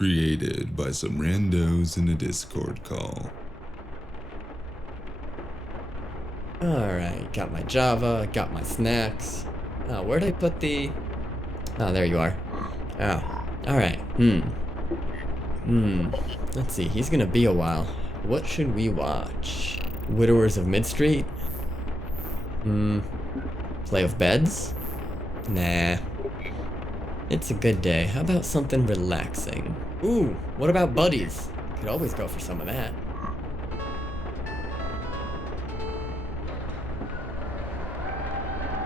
Created by some randos in a Discord call. Alright, got my Java, got my snacks. Oh, where'd I put the... Oh, there you are. Oh, alright, Let's see, he's gonna be a while. What should we watch? Widowers of Mid-Street? Play of Beds? Nah. It's a good day. How about something relaxing? Ooh, what about Buddies? Could always go for some of that.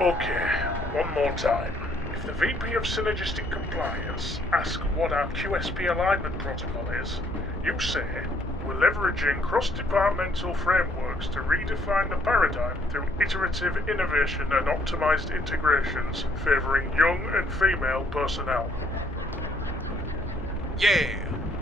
Okay, one more time. If the VP of Synergistic Compliance asks what our QSP alignment protocol is, you say, we're leveraging cross-departmental frameworks to redefine the paradigm through iterative innovation and optimized integrations favoring young and female personnel. Yeah,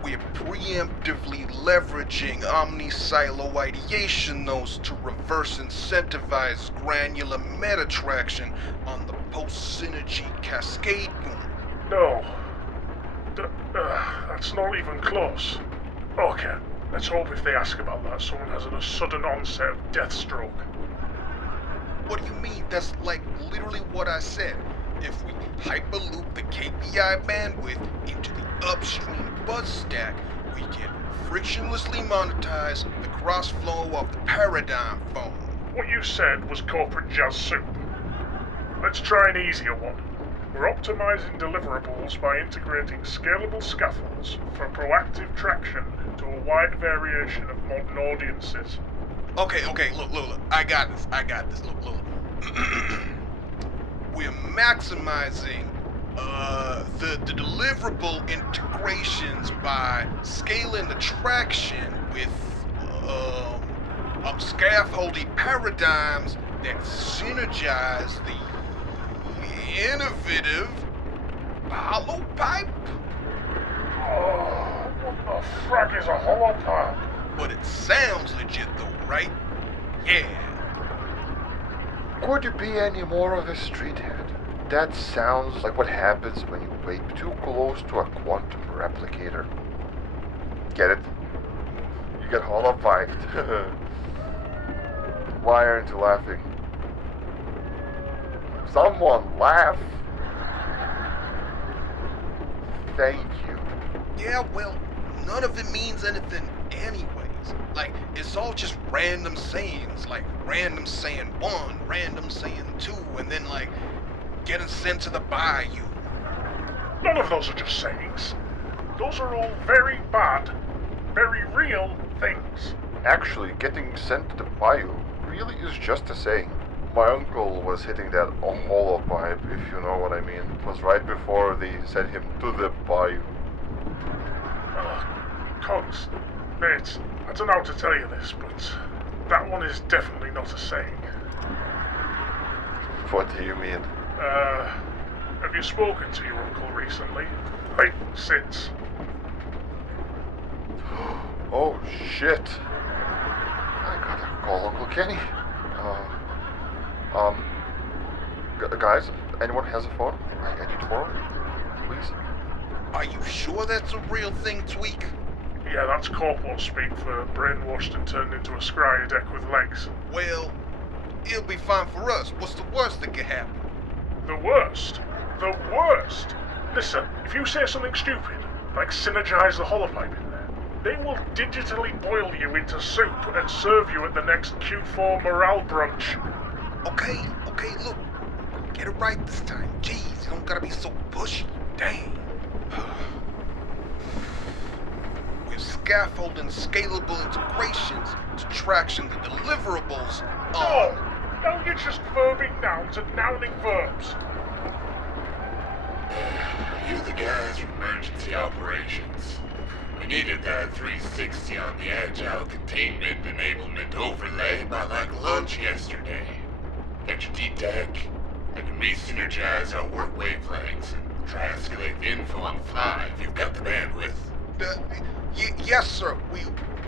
we're preemptively leveraging omni-silo ideation nodes to reverse incentivize granular meta traction on the post-synergy cascade boom. No. That's not even close. Okay, let's hope if they ask about that, someone has a sudden onset of death stroke. What do you mean? That's like literally what I said. If we hyperloop the KPI bandwidth into the upstream buzz stack, we can frictionlessly monetize the cross-flow of the paradigm phone. What you said was corporate jazz soup. Let's try an easier one. We're optimizing deliverables by integrating scalable scaffolds for proactive traction to a wide variation of modern audiences. Okay, look, I got this, look. We're maximizing the deliverable integrations by scaling the traction with scaffolding paradigms that synergize the innovative hollow pipe. Oh, what the frack is a holopipe? But it sounds legit though, right? Yeah. Could you be any more of a streethead? That sounds like what happens when you wait too close to a quantum replicator. Get it? You get holopiped. Why aren't you laughing? Someone laugh! Thank you. Yeah, well, none of it means anything anyways. Like, it's all just random sayings, like random saying 1, random saying 2, and then like getting sent to the bayou. None of those are just sayings. Those are all very bad, very real things. Actually, getting sent to the bayou really is just a saying. My uncle was hitting that holopipe, if you know what I mean. It was right before they sent him to the bayou. Cogs, mate, I don't know how to tell you this, but that one is definitely not a saying. What do you mean? Have you spoken to your uncle recently? Like, since? Oh, shit. I gotta call Uncle Kenny. Guys, anyone has a phone? I need to borrow it, please. Are you sure that's a real thing, Tweak? Yeah, that's corporal speak for brainwashed and turned into a scry deck with legs. Well, it'll be fine for us. What's the worst that could happen? The worst? The worst? Listen, if you say something stupid, like synergize the holopipe in there, they will digitally boil you into soup and serve you at the next Q4 morale brunch. Okay, look. Get it right this time. Jeez, you don't gotta be so pushy. Dang. We're scaffolding scalable integrations to traction the deliverables on... No, you're just verbing nouns and nouning verbs. You the guys from emergency operations. We needed that 360 on the agile containment enablement overlay by like lunch yesterday. Get your D-Tech. I can re-synergize our work wavelengths and triangulate the info on the fly if you've got the bandwidth. Yes, sir.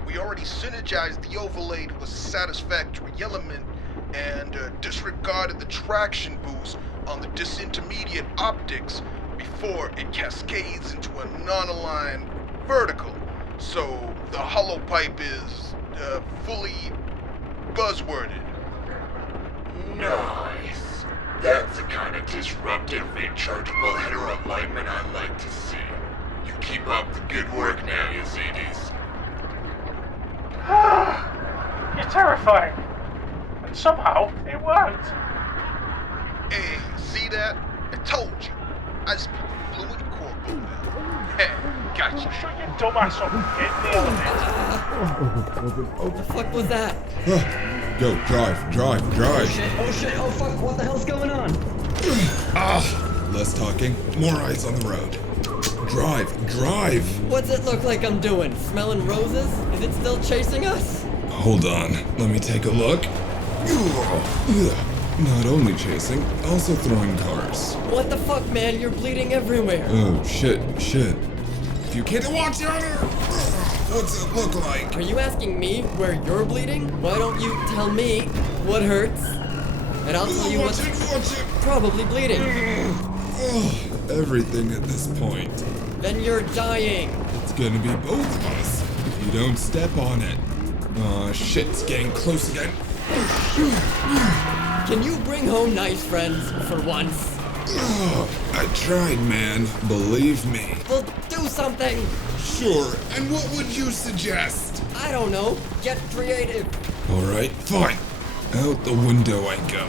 We already synergized the overlay to a satisfactory element and disregarded the traction boost on the disintermediate optics before it cascades into a non-aligned vertical. So the hollow pipe is fully buzzworded. Nice. That's the kind of disruptive, rechargeable header alignment I like to see. You keep up the good work now, you SETs. You're terrifying. And somehow it worked. Hey, see that? I told you. I speak fluent corporal now. Hey, gotcha. Shut your dumb ass up and get in the elevator. What the fuck was that? Go, drive. Oh shit, oh fuck, what the hell's going on? Less talking, more eyes on the road. Drive. What's it look like I'm doing? Smelling roses? Is it still chasing us? Hold on, let me take a look. Not only chasing, also throwing cars. What the fuck, man? You're bleeding everywhere. Oh, shit. If you can't watch out here, what's it look like? Are you asking me where you're bleeding? Why don't you tell me what hurts? And I'll tell you Watch what's it. probably bleeding. Everything at this point. Then you're dying. It's gonna be both of us if you don't step on it. Aw, shit, it's getting close again. Can you bring home nice friends for once? I tried, man. Believe me. Well, do something. Sure, and what would you suggest? I don't know. Get creative. Alright, fine. Out the window I go.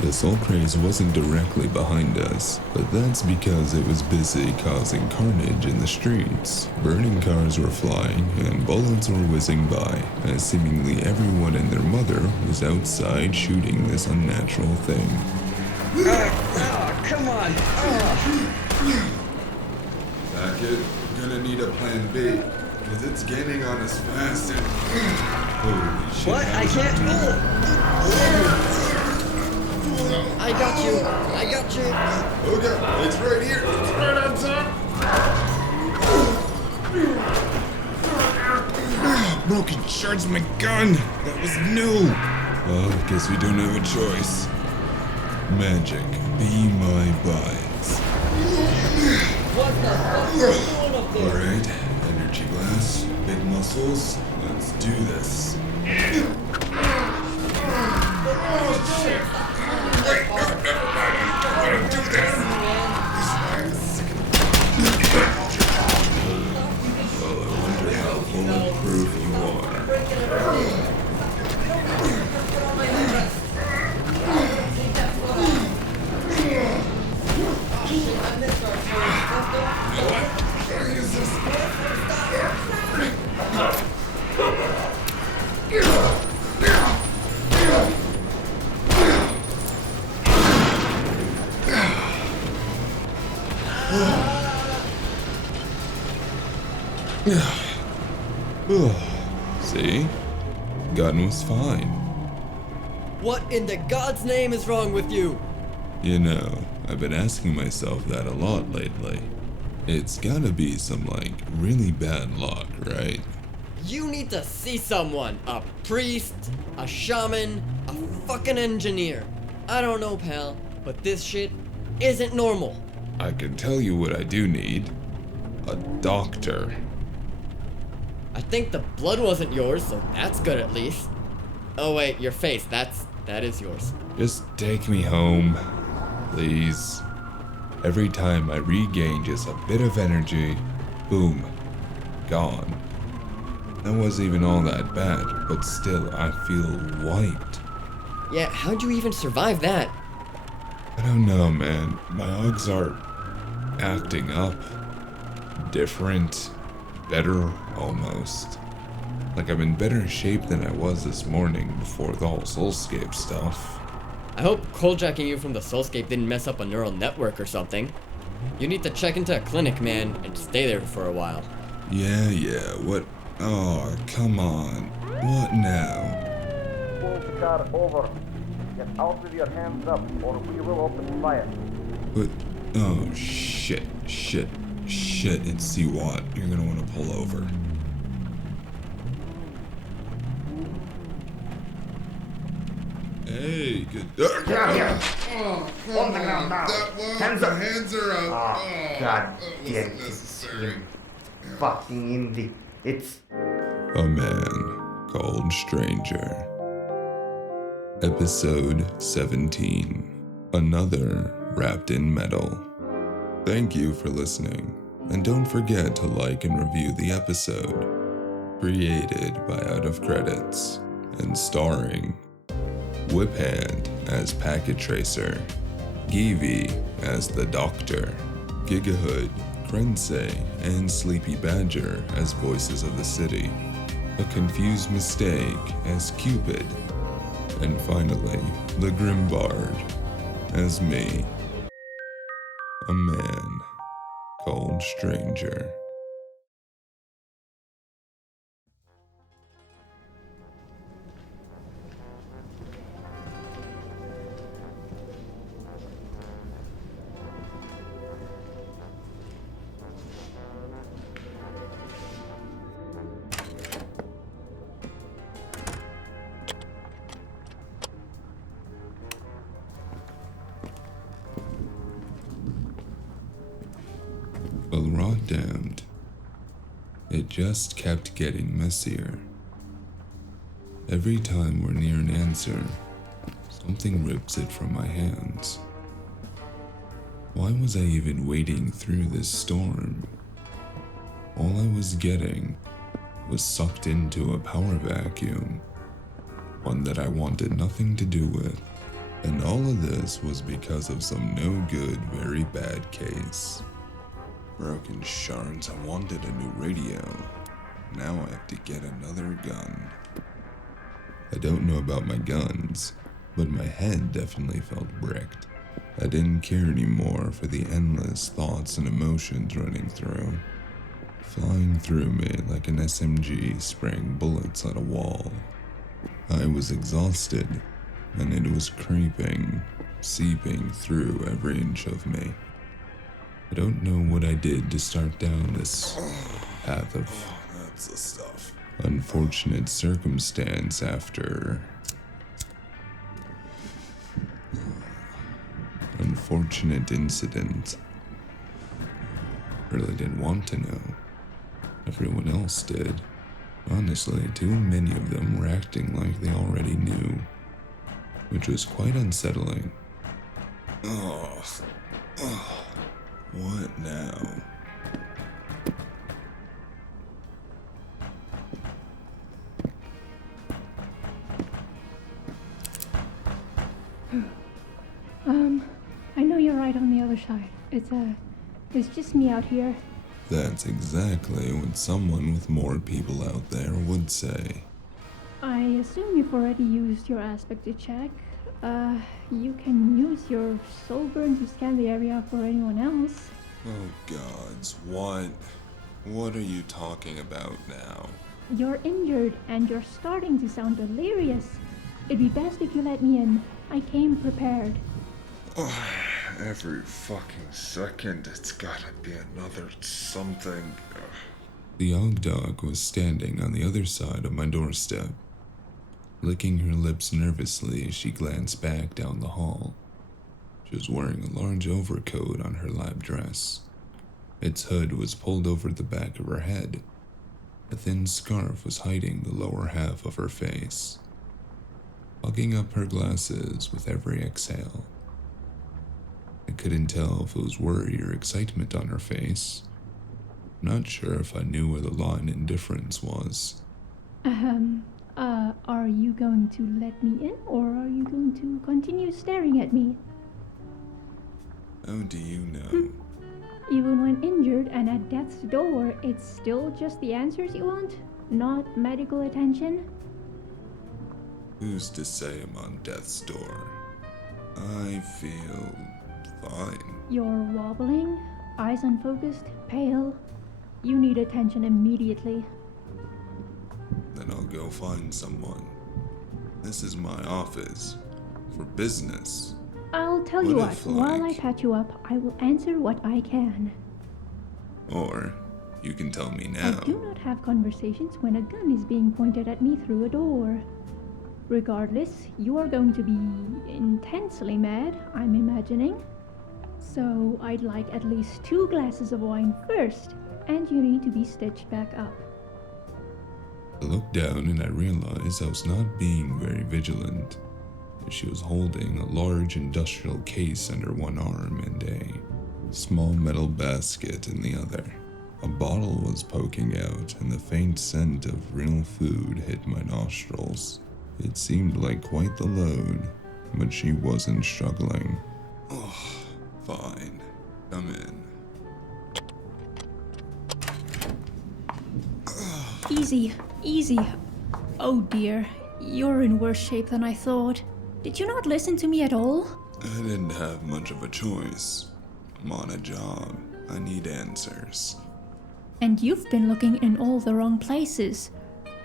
The soul craze wasn't directly behind us, but that's because it was busy causing carnage in the streets. Burning cars were flying, and bullets were whizzing by, as seemingly everyone and their mother was outside shooting this unnatural thing. Come on. Packet, gonna need a plan B, because it's gaining on us fast and... Holy shit. What? I can't. I got you. Okay, it's right here. It's right on top. Broken charge my gun. That was new. Well, I guess we don't have a choice. Magic, be my buds. What the fuck are you doing up there? Alright, energy blast, big muscles. Let's do this. Wait, no, never mind. I want to do this. Well, I wonder how bulletproof you are. See? Gun was fine. What in the God's name is wrong with you? You know, I've been asking myself that a lot lately. It's gotta be some, really bad luck, right? You need to see someone. A priest, a shaman, a fucking engineer. I don't know, pal, but this shit isn't normal. I can tell you what I do need. A doctor. I think the blood wasn't yours, so that's good at least. Oh wait, your face, that is yours. Just take me home, please. Every time I regain just a bit of energy, boom, gone. That wasn't even all that bad, but still I feel wiped. Yeah, how'd you even survive that? I don't know, man. My odds are acting up. Different. Better, almost. Like I'm in better shape than I was this morning before the whole Soulscape stuff. I hope coldjacking you from the Soulscape didn't mess up a neural network or something. You need to check into a clinic, man, and stay there for a while. Yeah, what? Oh, come on. What now? Pull the car over. Get out with your hands up, or we will open fire. But, oh, shit, and see what? You're gonna want to pull over. Hey, good. Get out here! Oh, come On the ground now. That one, Hands the up. hands are up. Oh, God that damn wasn't it. necessary. fucking indie. It's A Man Called Stranger. Episode 17. Another Wrapped in Metal. Thank you for listening, and don't forget to like and review the episode. Created by Out of Credits, and starring Whip Hand as Packet Tracer, Geevy as the Doctor, Gigahood, Krensei, and Sleepy Badger as voices of the city, A Confused Mistake as Cupid, and finally, the Grimbard as me, a man called Stranger. Well, raw damned. It just kept getting messier. Every time we're near an answer, something rips it from my hands. Why was I even wading through this storm? All I was getting was sucked into a power vacuum, one that I wanted nothing to do with. And all of this was because of some no good, very bad case. Broken shards, I wanted a new radio. Now I have to get another gun. I don't know about my guns, but my head definitely felt bricked. I didn't care anymore for the endless thoughts and emotions running through, flying through me like an SMG spraying bullets at a wall. I was exhausted, and it was creeping, seeping through every inch of me. I don't know what I did to start down this path of that's the stuff. Unfortunate circumstance after unfortunate incident. Really didn't want to know. Everyone else did. Honestly, too many of them were acting like they already knew, which was quite unsettling. What now? I know you're right on the other side. It's just me out here. That's exactly what someone with more people out there would say. I assume you've already used your aspect to check. You can use your soul burn to scan the area for anyone else. Oh gods, what? What are you talking about now? You're injured and you're starting to sound delirious. It'd be best if you let me in. I came prepared. Every fucking second, it's gotta be another something. The Ogg Dog was standing on the other side of my doorstep, licking her lips nervously as she glanced back down the hall. She was wearing a large overcoat on her lab dress. Its hood was pulled over the back of her head. A thin scarf was hiding the lower half of her face, fogging up her glasses with every exhale. I couldn't tell if it was worry or excitement on her face. Not sure if I knew where the line in difference was. Are you going to let me in, or are you going to continue staring at me? How do you know? Even when injured and at death's door, it's still just the answers you want? Not medical attention? Who's to say I'm on death's door? I feel fine. You're wobbling, eyes unfocused, pale. You need attention immediately. Then I'll go find someone. This is my office. For business. I'll tell you What what, if, while I patch you up, I will answer what I can. Or you can tell me now. I do not have conversations when a gun is being pointed at me through a door. Regardless, you are going to be intensely mad, I'm imagining. So I'd like at least 2 glasses of wine first, and you need to be stitched back up. I looked down and I realized I was not being very vigilant. She was holding a large industrial case under one arm and a small metal basket in the other. A bottle was poking out, and the faint scent of real food hit my nostrils. It seemed like quite the load, but she wasn't struggling. Oh, fine. Come in. Easy, easy. Oh dear, you're in worse shape than I thought. Did you not listen to me at all? I didn't have much of a choice. I'm on a job. I need answers. And you've been looking in all the wrong places.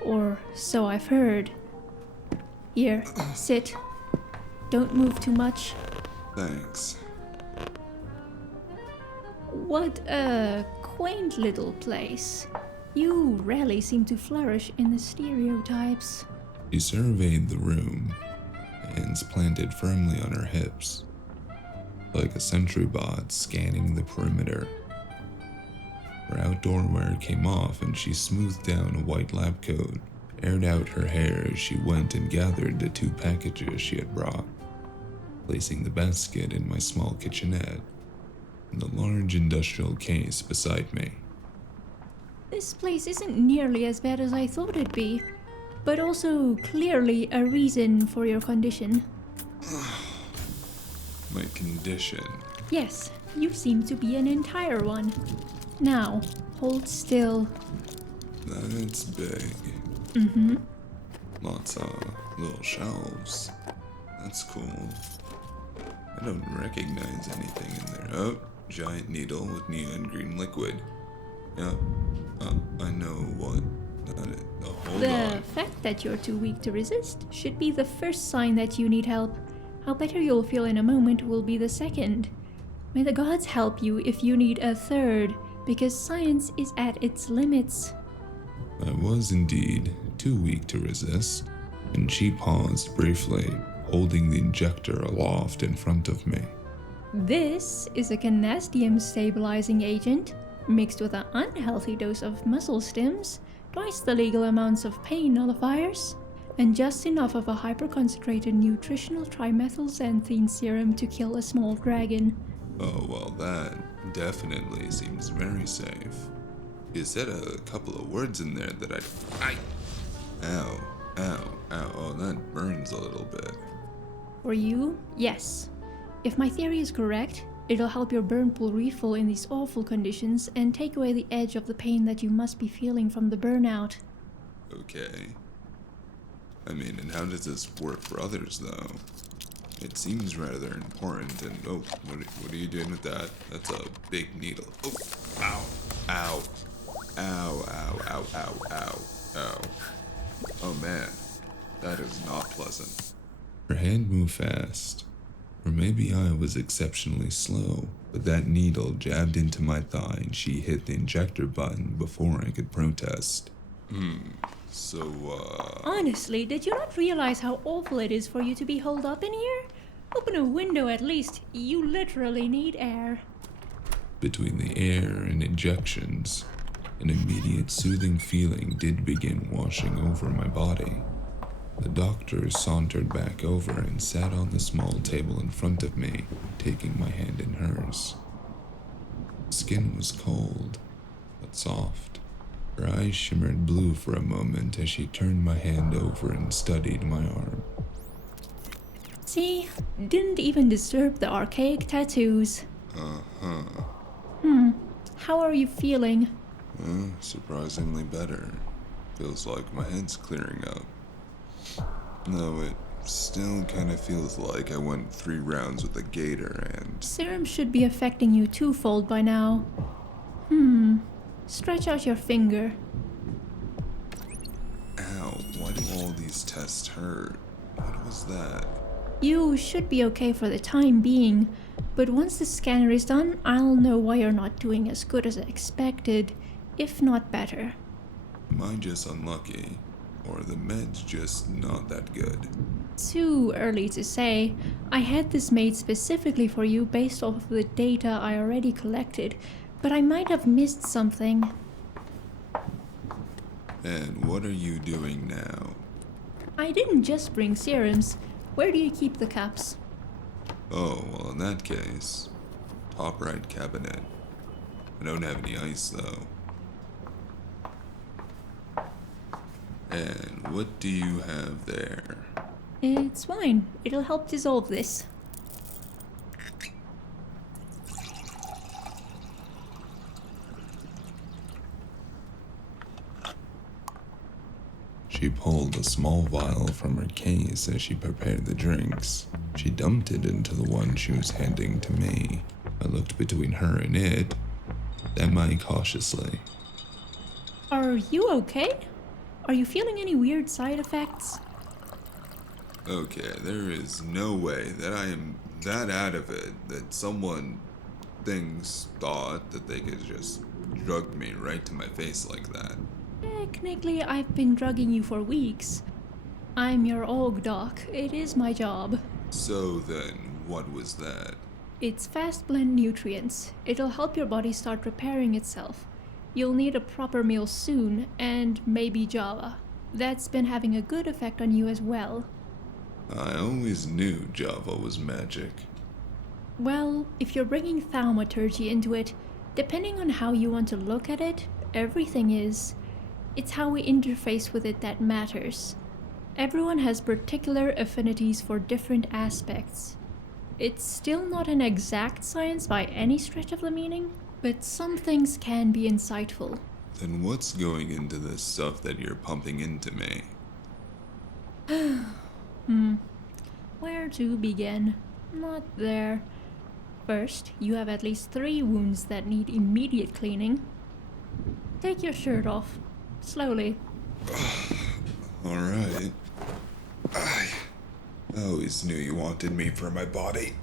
Or so I've heard. Here, sit. Don't move too much. Thanks. What a quaint little place. You rarely seem to flourish in the stereotypes. She surveyed the room, hands planted firmly on her hips, like a sentry bot scanning the perimeter. Her outdoor wear came off and she smoothed down a white lab coat, aired out her hair as she went and gathered the 2 packages she had brought, placing the basket in my small kitchenette and the large industrial case beside me. This place isn't nearly as bad as I thought it'd be, but also clearly a reason for your condition. My condition. Yes, you seem to be an entire one. Now, hold still. That's big. Mm-hmm. Lots of little shelves. That's cool. I don't recognize anything in there. Oh, giant needle with neon green liquid. Yeah, I know what that is. Oh, hold The on. fact that you're too weak to resist should be the first sign that you need help. How better you'll feel in a moment will be the second. May the gods help you if you need a third, because science is at its limits. I was indeed too weak to resist, and she paused briefly, holding the injector aloft in front of me. This is a canastium stabilizing agent, mixed with an unhealthy dose of muscle stims, twice the legal amounts of pain nullifiers, and just enough of a hyperconcentrated nutritional trimethylxanthine serum to kill a small dragon. Oh, well, that definitely seems very safe. You said a couple of words in there that Ow, oh, that burns a little bit. For you, yes. If my theory is correct, it'll help your burn pool refill in these awful conditions and take away the edge of the pain that you must be feeling from the burnout. Okay. I mean, and how does this work for others, though? It seems rather important, and what are you doing with that? That's a big needle. Oh, ow, ow, ow, ow, ow, ow, ow, ow. Oh man, that is not pleasant. Her hand moved fast. Or maybe I was exceptionally slow, but that needle jabbed into my thigh and she hit the injector button before I could protest. Honestly, did you not realize how awful it is for you to be holed up in here? Open a window at least. You literally need air. Between the air and injections, an immediate soothing feeling did begin washing over my body. The doctor sauntered back over and sat on the small table in front of me, taking my hand in hers. Skin was cold, but soft. Her eyes shimmered blue for a moment as she turned my hand over and studied my arm. See? Didn't even disturb the archaic tattoos. How are you feeling? Surprisingly better. Feels like my head's clearing up. Though it still kind of feels like I went 3 rounds with a gator and... Serum should be affecting you twofold by now. Stretch out your finger. Ow, why do all these tests hurt? What was that? You should be okay for the time being, but once the scanner is done, I'll know why you're not doing as good as expected, if not better. Am I just unlucky? Or are the meds just not that good? Too early to say. I had this made specifically for you based off of the data I already collected, but I might have missed something. And what are you doing now? I didn't just bring serums. Where do you keep the caps? Oh, well, in that case, top right cabinet. I don't have any ice, though. And what do you have there? It's wine. It'll help dissolve this. She pulled a small vial from her case as she prepared the drinks. She dumped it into the one she was handing to me. I looked between her and it, semi-cautiously. Are you okay? Are you feeling any weird side effects? Okay, there is no way that I am that out of it that thought that they could just drug me right to my face like that. Technically, I've been drugging you for weeks. I'm your OG doc. It is my job. So then, what was that? It's fast blend nutrients. It'll help your body start repairing itself. You'll need a proper meal soon, and maybe Java. That's been having a good effect on you as well. I always knew Java was magic. Well, if you're bringing thaumaturgy into it, depending on how you want to look at it, everything is. It's how we interface with it that matters. Everyone has particular affinities for different aspects. It's still not an exact science by any stretch of the meaning, but some things can be insightful. Then what's going into this stuff that you're pumping into me? Where to begin? Not there. First, you have at least 3 wounds that need immediate cleaning. Take your shirt off. Slowly. Alright. I always knew you wanted me for my body.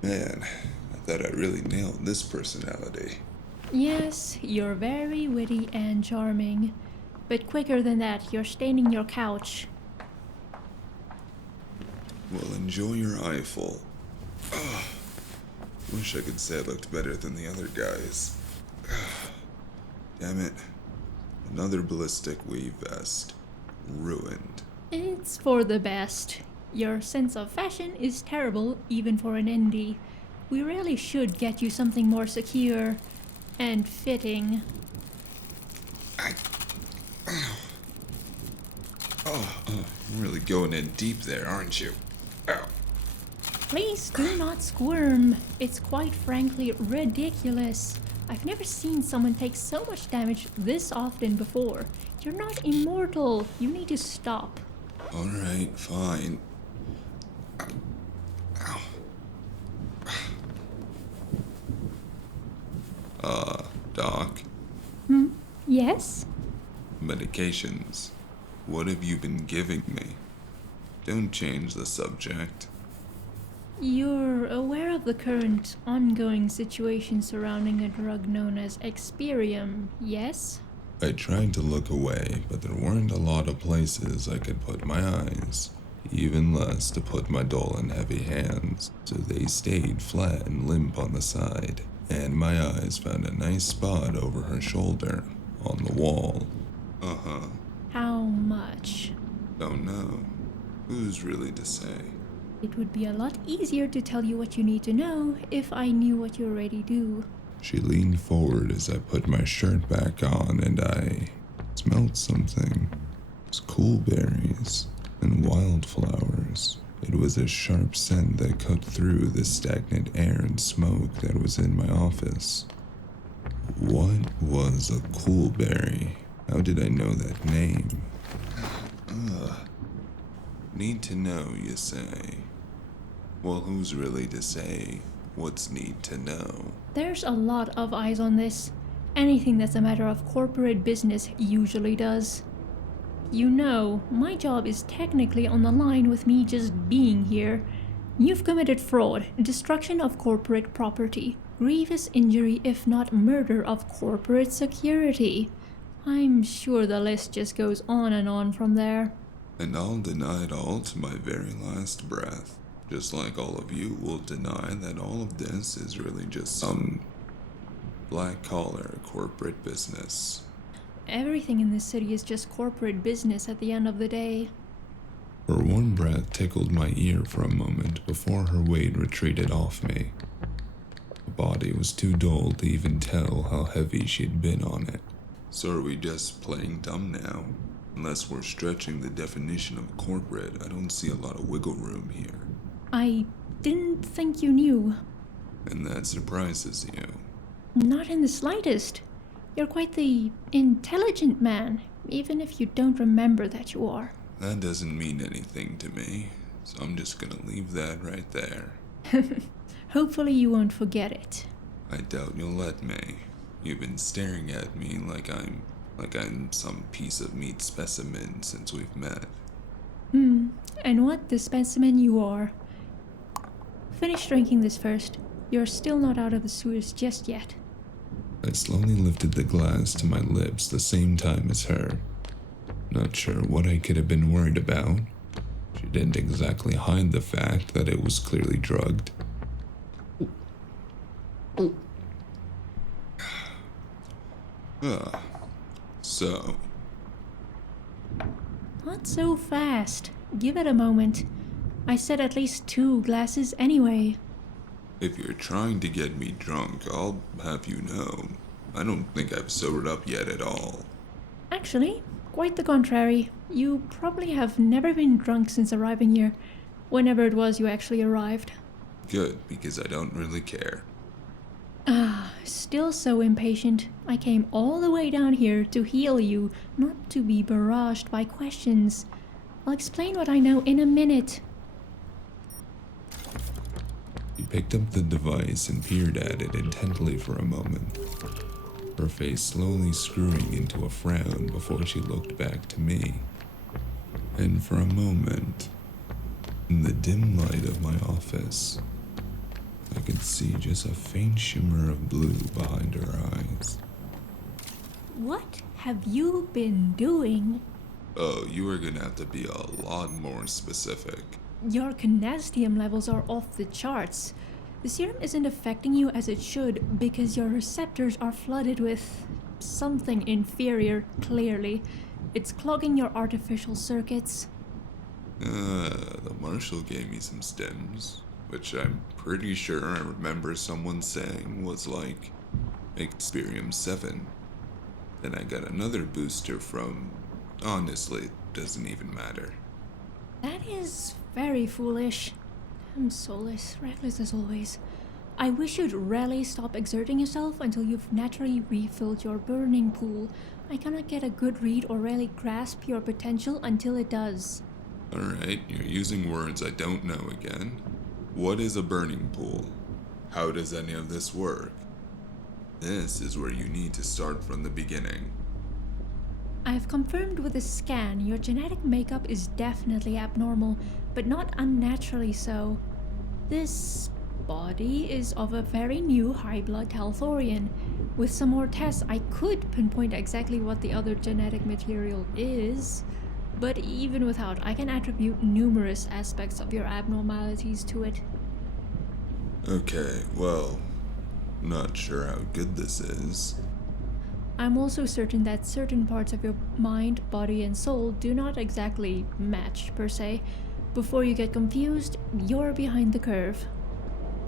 Man, I thought I really nailed this personality. Yes, you're very witty and charming. But quicker than that, you're staining your couch. Well, enjoy your eyeful. Wish I could say I looked better than the other guys. Damn it. Another ballistic weave vest. Ruined. It's for the best. Your sense of fashion is terrible, even for an indie. We really should get you something more secure and fitting. You're really going in deep there, aren't you? Ow. Please do not squirm. It's quite frankly ridiculous. I've never seen someone take so much damage this often before. You're not immortal. You need to stop. Alright, fine. Doc, Yes? medications. What have you been giving me? Don't change the subject. You're aware of the current ongoing situation surrounding a drug known as Experium, yes? I tried to look away, but there weren't a lot of places I could put my eyes, even less to put my dull and heavy hands, so they stayed flat and limp on the side, and my eyes found a nice spot over her shoulder, on the wall. How much? Don't know. Who's really to say? It would be a lot easier to tell you what you need to know if I knew what you already do. She leaned forward as I put my shirt back on, and I smelled something. It was cool berries and wildflowers. It was a sharp scent that cut through the stagnant air and smoke that was in my office. What was a coolberry? How did I know that name? Need to know, you say? Well, who's really to say what's need to know? There's a lot of eyes on this. Anything that's a matter of corporate business usually does. You know, my job is technically on the line with me just being here. You've committed fraud, destruction of corporate property, grievous injury if not murder of corporate security. I'm sure the list just goes on and on from there. And I'll deny it all to my very last breath. Just like all of you will deny that all of this is really just some black-collar corporate business. Everything in this city is just corporate business at the end of the day. Her warm breath tickled my ear for a moment before her weight retreated off me. The body was too dull to even tell how heavy she'd been on it. So are we just playing dumb now? Unless we're stretching the definition of corporate, I don't see a lot of wiggle room here. I didn't think you knew. And that surprises you. Not in the slightest. You're quite the intelligent man, even if you don't remember that you are. That doesn't mean anything to me, so I'm just gonna leave that right there. Hopefully you won't forget it. I doubt you'll let me. You've been staring at me like I'm some piece of meat specimen since we've met. And what the specimen you are. Finish drinking this first. You're still not out of the sewers just yet. I slowly lifted the glass to my lips the same time as her. Not sure what I could have been worried about. She didn't exactly hide the fact that it was clearly drugged. So, Not so fast. Give it a moment. I said at least 2 glasses anyway. if you're trying to get me drunk, I'll have you know, I don't think I've sobered up yet at all. Actually, quite the contrary. You probably have never been drunk since arriving here, whenever it was you actually arrived. Good, because I don't really care. Still so impatient. I came all the way down here to heal you, not to be barraged by questions. I'll explain what I know in a minute. She picked up the device and peered at it intently for a moment, her face slowly screwing into a frown before she looked back to me. And for a moment, in the dim light of my office, I could see just a faint shimmer of blue behind her eyes. What have you been doing? Oh, you are gonna have to be a lot more specific. Your canastium levels are off the charts. The serum isn't affecting you as it should because your receptors are flooded with something inferior, clearly. It's clogging your artificial circuits. The marshal gave me some stims, which I'm pretty sure I remember someone saying was like Experium 7. Then I got another booster from... Honestly, it doesn't even matter. That is very foolish. I'm soulless, reckless as always. I wish you'd really stop exerting yourself until you've naturally refilled your burning pool. I cannot get a good read or really grasp your potential until it does. Alright, you're using words I don't know again. What is a burning pool? How does any of this work? This is where you need to start from the beginning. I've confirmed with a scan your genetic makeup is definitely abnormal, but not unnaturally so. This body is of a very new high blood Talthorian. With some more tests, I could pinpoint exactly what the other genetic material is, but even without, I can attribute numerous aspects of your abnormalities to it. Okay, well, not sure how good this is. I'm also certain that certain parts of your mind, body, and soul do not exactly match, per se. Before you get confused, you're behind the curve.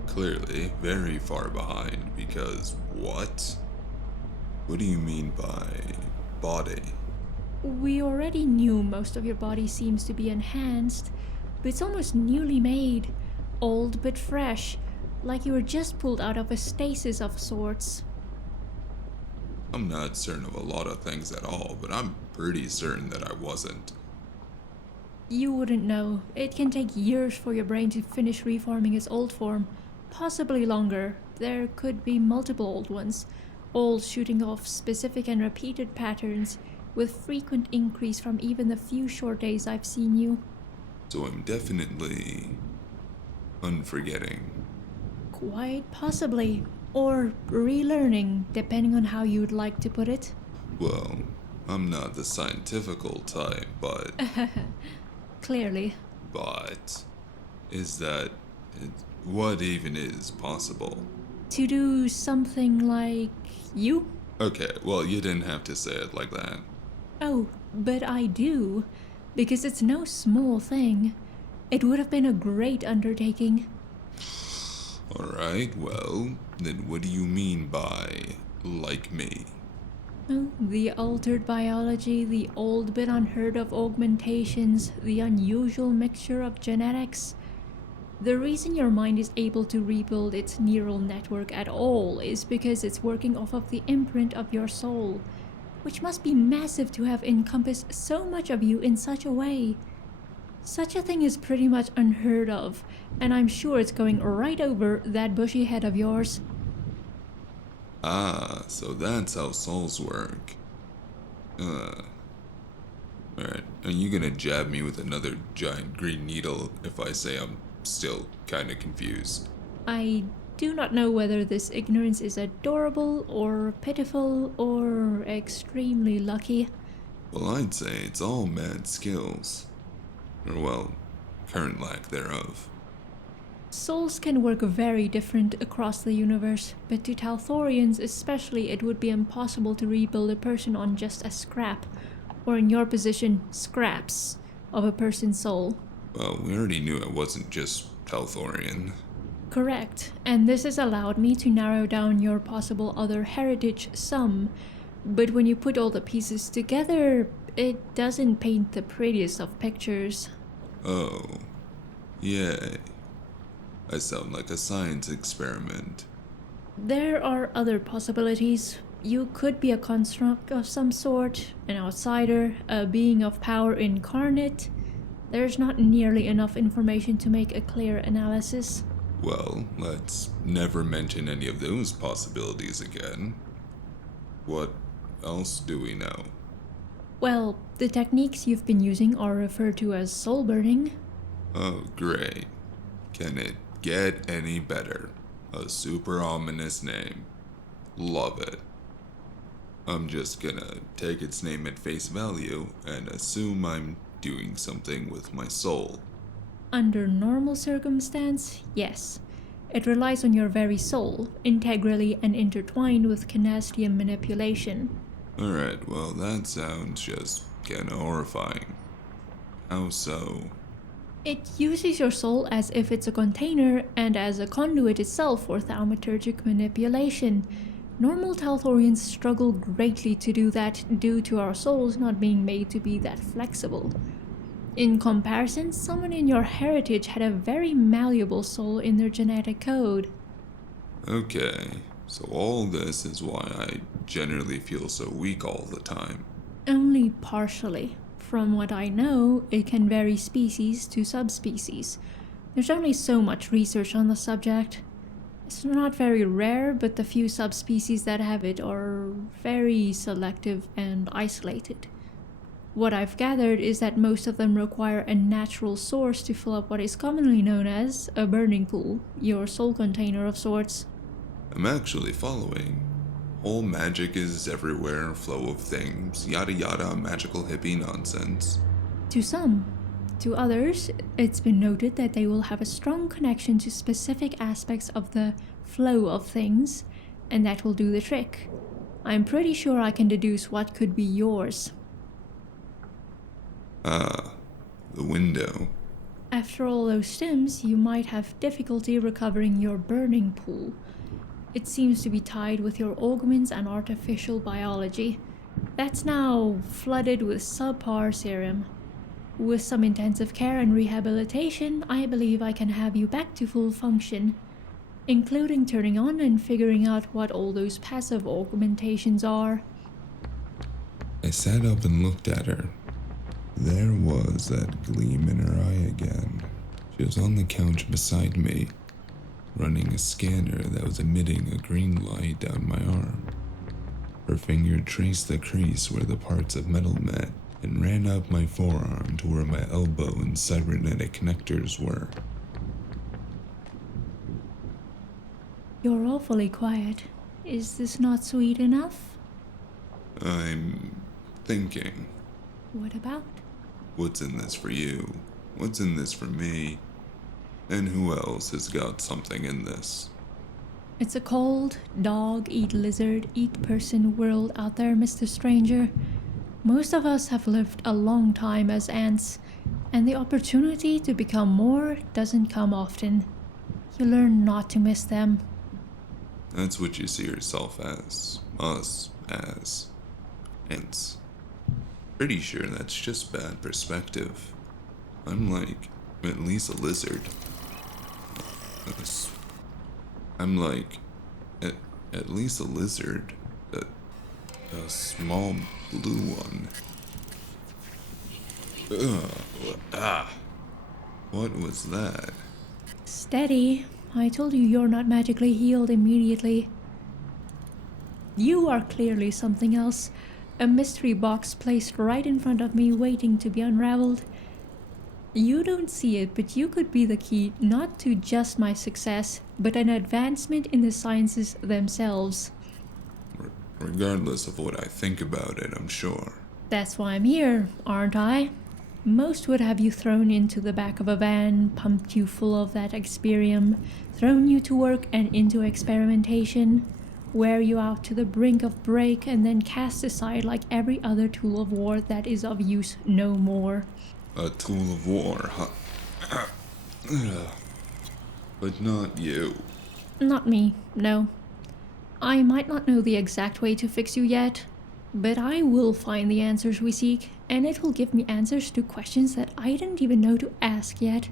Clearly, very far behind, because what? What do you mean by body? We already knew most of your body seems to be enhanced, but it's almost newly made. Old but fresh, like you were just pulled out of a stasis of sorts. I'm not certain of a lot of things at all, but I'm pretty certain that I wasn't. You wouldn't know. It can take years for your brain to finish reforming its old form. Possibly longer. There could be multiple old ones, all shooting off specific and repeated patterns, with frequent increase from even the few short days I've seen you. So I'm definitely unforgetting. Quite possibly. Or relearning, depending on how you'd like to put it. Well, I'm not the scientifical type, but... Clearly. But... is that what even is possible? To do something like you? Okay, well, you didn't have to say it like that. Oh, but I do, because it's no small thing. It would have been a great undertaking. Alright, well, then what do you mean by like me? Oh, the altered biology, the old but unheard of augmentations, the unusual mixture of genetics. The reason your mind is able to rebuild its neural network at all is because it's working off of the imprint of your soul, which must be massive to have encompassed so much of you in such a way. Such a thing is pretty much unheard of, and I'm sure it's going right over that bushy head of yours. Ah, so that's how souls work. Alright, are you gonna jab me with another giant green needle if I say I'm still kinda confused? I do not know whether this ignorance is adorable or pitiful or extremely lucky. Well, I'd say it's all mad skills. Or, well, current lack thereof. Souls can work very different across the universe, but to Talthorians especially, it would be impossible to rebuild a person on just a scrap, or in your position, scraps, of a person's soul. Well, we already knew it wasn't just Talthorian. Correct, and this has allowed me to narrow down your possible other heritage some, but when you put all the pieces together, it doesn't paint the prettiest of pictures. Oh, yay. I sound like a science experiment. There are other possibilities. You could be a construct of some sort, an outsider, a being of power incarnate. There's not nearly enough information to make a clear analysis. Well, let's never mention any of those possibilities again. What else do we know? Well, the techniques you've been using are referred to as soul burning. Oh, great. Can it get any better? A super ominous name. Love it. I'm just gonna take its name at face value and assume I'm doing something with my soul. Under normal circumstance, yes. It relies on your very soul, integrally and intertwined with kinestium manipulation. Alright, well, that sounds just kinda horrifying. How so? It uses your soul as if it's a container and as a conduit itself for thaumaturgic manipulation. Normal Talthorians struggle greatly to do that due to our souls not being made to be that flexible. In comparison, someone in your heritage had a very malleable soul in their genetic code. Okay, so all this is why I generally feel so weak all the time. Only partially. From what I know, it can vary species to subspecies. There's only so much research on the subject. It's not very rare, but the few subspecies that have it are very selective and isolated. What I've gathered is that most of them require a natural source to fill up what is commonly known as a burning pool, your soul container of sorts. I'm actually following. Whole magic is everywhere, flow of things, yada yada, magical hippie nonsense. To some. To others, it's been noted that they will have a strong connection to specific aspects of the flow of things, and that will do the trick. I'm pretty sure I can deduce what could be yours. Ah, the window. After all those stims, you might have difficulty recovering your burning pool. It seems to be tied with your augments and artificial biology. That's now flooded with subpar serum. With some intensive care and rehabilitation, I believe I can have you back to full function, including turning on and figuring out what all those passive augmentations are. I sat up and looked at her. There was that gleam in her eye again. She was on the couch beside me, running a scanner that was emitting a green light down my arm. Her finger traced the crease where the parts of metal met and ran up my forearm to where my elbow and cybernetic connectors were. You're awfully quiet. Is this not sweet enough? I'm thinking, What about? what's in this for you? What's in this for me? And who else has got something in this? It's a cold, dog eat lizard, eat person world out there, Mr. Stranger. Most of us have lived a long time as ants, and the opportunity to become more doesn't come often. You learn not to miss them. That's what you see yourself as. Us as. Ants. Pretty sure that's just bad perspective. I'm like, at least a lizard. I'm like, at least a lizard. A small blue one. What was that? Steady. I told you you're not magically healed immediately. You are clearly something else. A mystery box placed right in front of me waiting to be unraveled. You don't see it, but you could be the key not to just my success, but an advancement in the sciences themselves. Regardless of what I think about it, I'm sure. That's why I'm here, aren't I? Most would have you thrown into the back of a van, pumped you full of that experium, thrown you to work and into experimentation, wear you out to the brink of break, and then cast aside like every other tool of war that is of use no more. A tool of war, huh? But not you. Not me, no. I might not know the exact way to fix you yet, but I will find the answers we seek, and it will give me answers to questions that I didn't even know to ask yet.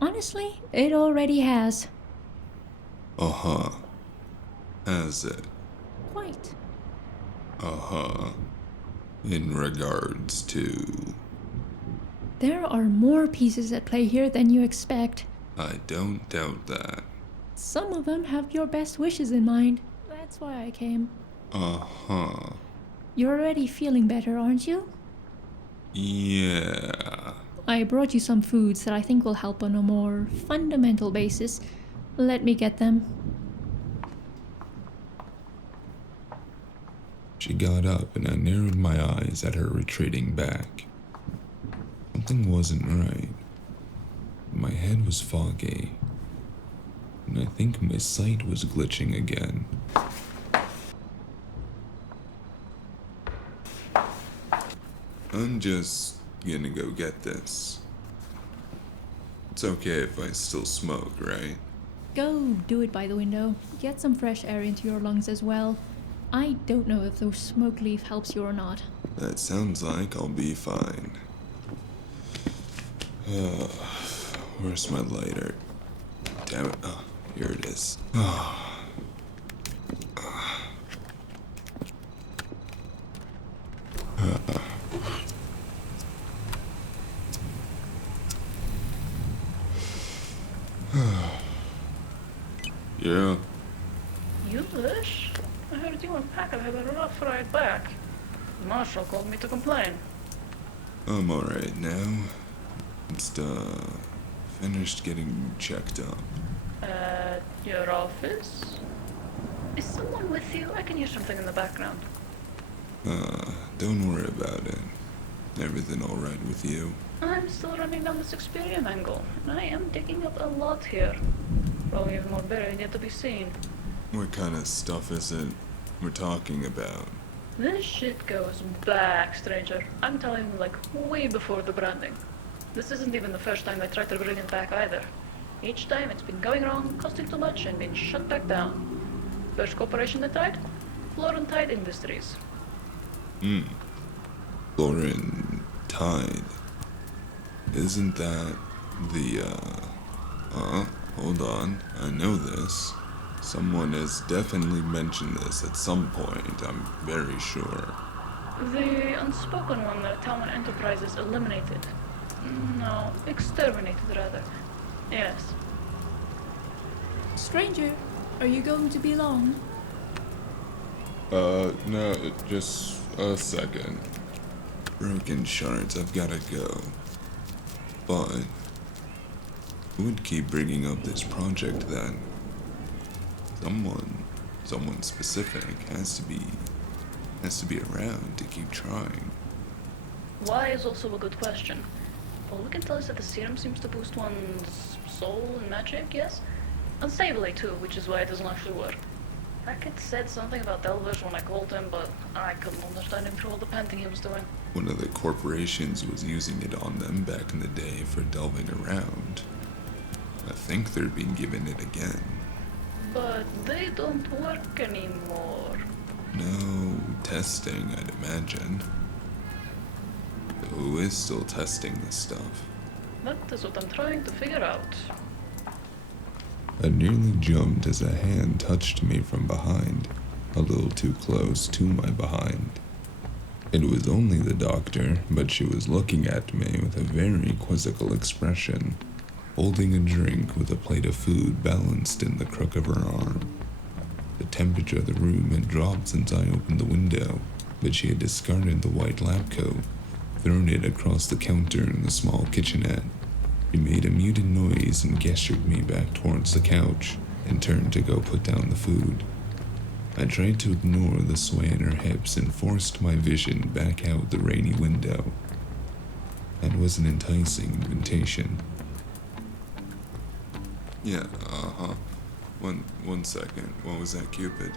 Honestly, it already has. Uh-huh. Has it? Quite. Uh-huh. In regards to... There are more pieces at play here than you expect. I don't doubt that. Some of them have your best wishes in mind. That's why I came. Uh-huh. You're already feeling better, aren't you? Yeah. I brought you some foods that I think will help on a more fundamental basis. Let me get them. She got up and I narrowed my eyes at her retreating back. Something wasn't right. My head was foggy, and I think my sight was glitching again. I'm just gonna go get this. It's okay if I still smoke, right? Go do it by the window. Get some fresh air into your lungs as well. I don't know if those smoke leaf helps you or not. That sounds like I'll be fine. Where's my lighter? Damn it. Oh, here it is. Yeah. You wish? I heard you and Packard had a rough ride back. Marshall called me to complain. I'm alright now. Just, finished getting checked up. At your office? Is someone with you? I can hear something in the background. Don't worry about it. Everything alright with you? I'm still running down this Experium angle, and I am digging up a lot here. Probably even more buried yet to be seen. What kind of stuff is it we're talking about? This shit goes back, stranger. I'm telling you, like, way before the branding. This isn't even the first time they tried to bring it back either. Each time it's been going wrong, costing too much, and been shut back down. First corporation that tried? Florentine Industries. Florentine. Isn't that the, hold on. I know this. Someone has definitely mentioned this at some point, I'm very sure. The unspoken one that Talman Enterprises eliminated. No, exterminated rather. Yes. Stranger, are you going to be long? No, just a second. Broken shards, I've gotta go. But who would keep bringing up this project then? Someone specific has to be around to keep trying. Why is also a good question. All we can tell is that the serum seems to boost one's soul and magic, yes? Unstably too, which is why it doesn't actually work. Hackett said something about Delvers when I called him, but I couldn't understand him through all the panting he was doing. One of the corporations was using it on them back in the day for delving around. I think they're being given it again. But they don't work anymore. No testing, I'd imagine. Who is still testing this stuff? That is what I'm trying to figure out. I nearly jumped as a hand touched me from behind, a little too close to my behind. It was only the doctor, but she was looking at me with a very quizzical expression, holding a drink with a plate of food balanced in the crook of her arm. The temperature of the room had dropped since I opened the window, but she had discarded the white lab coat, thrown it across the counter in the small kitchenette. She made a muted noise and gestured me back towards the couch, and turned to go put down the food. I tried to ignore the sway in her hips and forced my vision back out the rainy window. That was an enticing invitation. Yeah, uh-huh. One second. What was that, Cupid?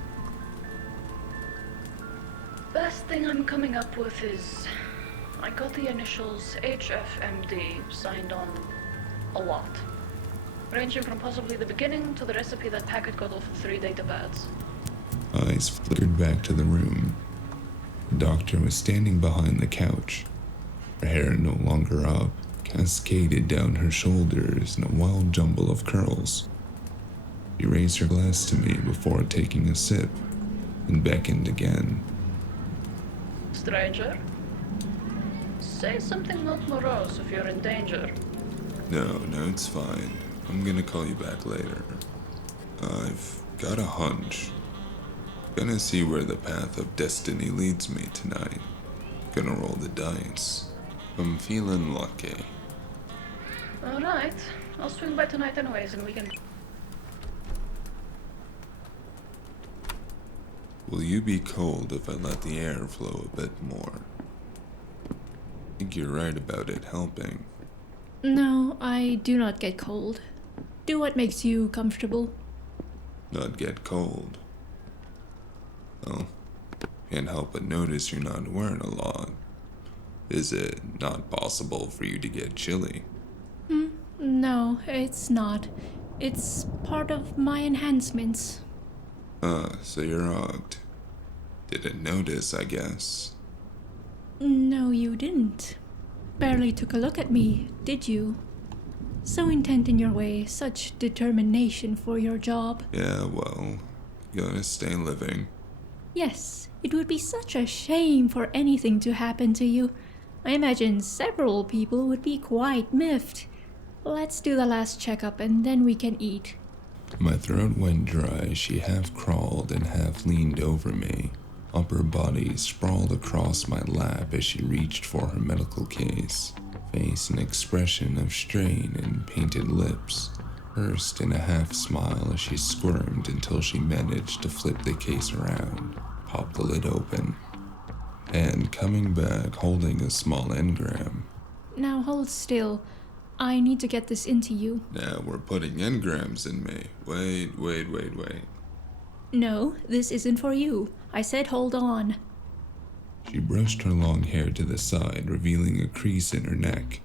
Best thing I'm coming up with is I got the initials HFMD signed on a lot, ranging from possibly the beginning to the recipe that Packard got off of 3 data pads. Eyes flickered back to the room. The doctor was standing behind the couch. Her hair no longer up, cascaded down her shoulders in a wild jumble of curls. She raised her glass to me before taking a sip, and beckoned again. Stranger, say something not morose if you're in danger. No, it's fine. I'm gonna call you back later. I've got a hunch. Gonna see where the path of destiny leads me tonight. Gonna roll the dice. I'm feeling lucky. Alright, I'll swing by tonight anyways and we can... Will you be cold if I let the air flow a bit more? I think you're right about it helping. No, I do not get cold. Do what makes you comfortable. Not get cold. Well, can't help but notice you're not wearing a lot. Is it not possible for you to get chilly? No, it's not. It's part of my enhancements. So you're rugged. Didn't notice, I guess. No, you didn't. Barely took a look at me, did you? So intent in your way, such determination for your job. Yeah, well, you gotta stay living. Yes, it would be such a shame for anything to happen to you. I imagine several people would be quite miffed. Let's do the last checkup and then we can eat. My throat went dry as she half crawled and half leaned over me. Upper body sprawled across my lap as she reached for her medical case. Face an expression of strain and painted lips. Pursed in a half smile as she squirmed until she managed to flip the case around, pop the lid open, and coming back holding a small engram. Now hold still. I need to get this into you. Now we're putting engrams in me. Wait. No, this isn't for you. I said hold on. She brushed her long hair to the side, revealing a crease in her neck,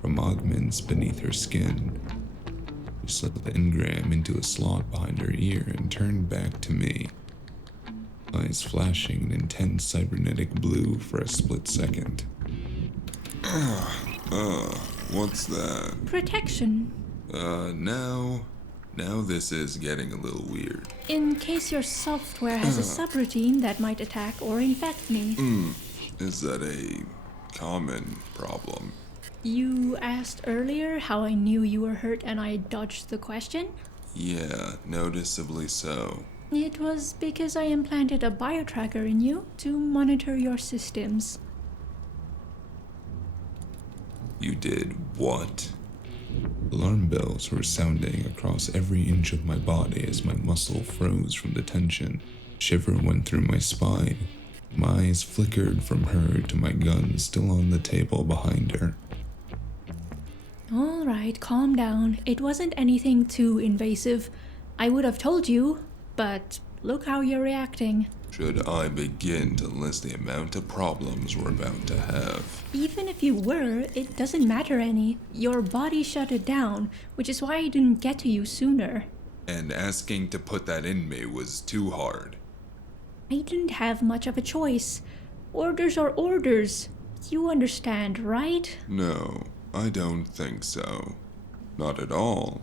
from augments beneath her skin. She slipped the engram into a slot behind her ear and turned back to me, eyes flashing an intense cybernetic blue for a split second. What's that? Protection. Now this is getting a little weird. In case your software has a subroutine that might attack or infect me. Is that a common problem? You asked earlier how I knew you were hurt and I dodged the question? Yeah, noticeably so. It was because I implanted a biotracker in you to monitor your systems. You did what? Alarm bells were sounding across every inch of my body as my muscle froze from the tension. Shiver went through my spine. My eyes flickered from her to my gun still on the table behind her. Alright, calm down. It wasn't anything too invasive. I would have told you, but look how you're reacting. Should I begin to list the amount of problems we're about to have? Even if you were, it doesn't matter any. Your body shut it down, which is why I didn't get to you sooner. And asking to put that in me was too hard. I didn't have much of a choice. Orders are orders. You understand, right? No, I don't think so. Not at all.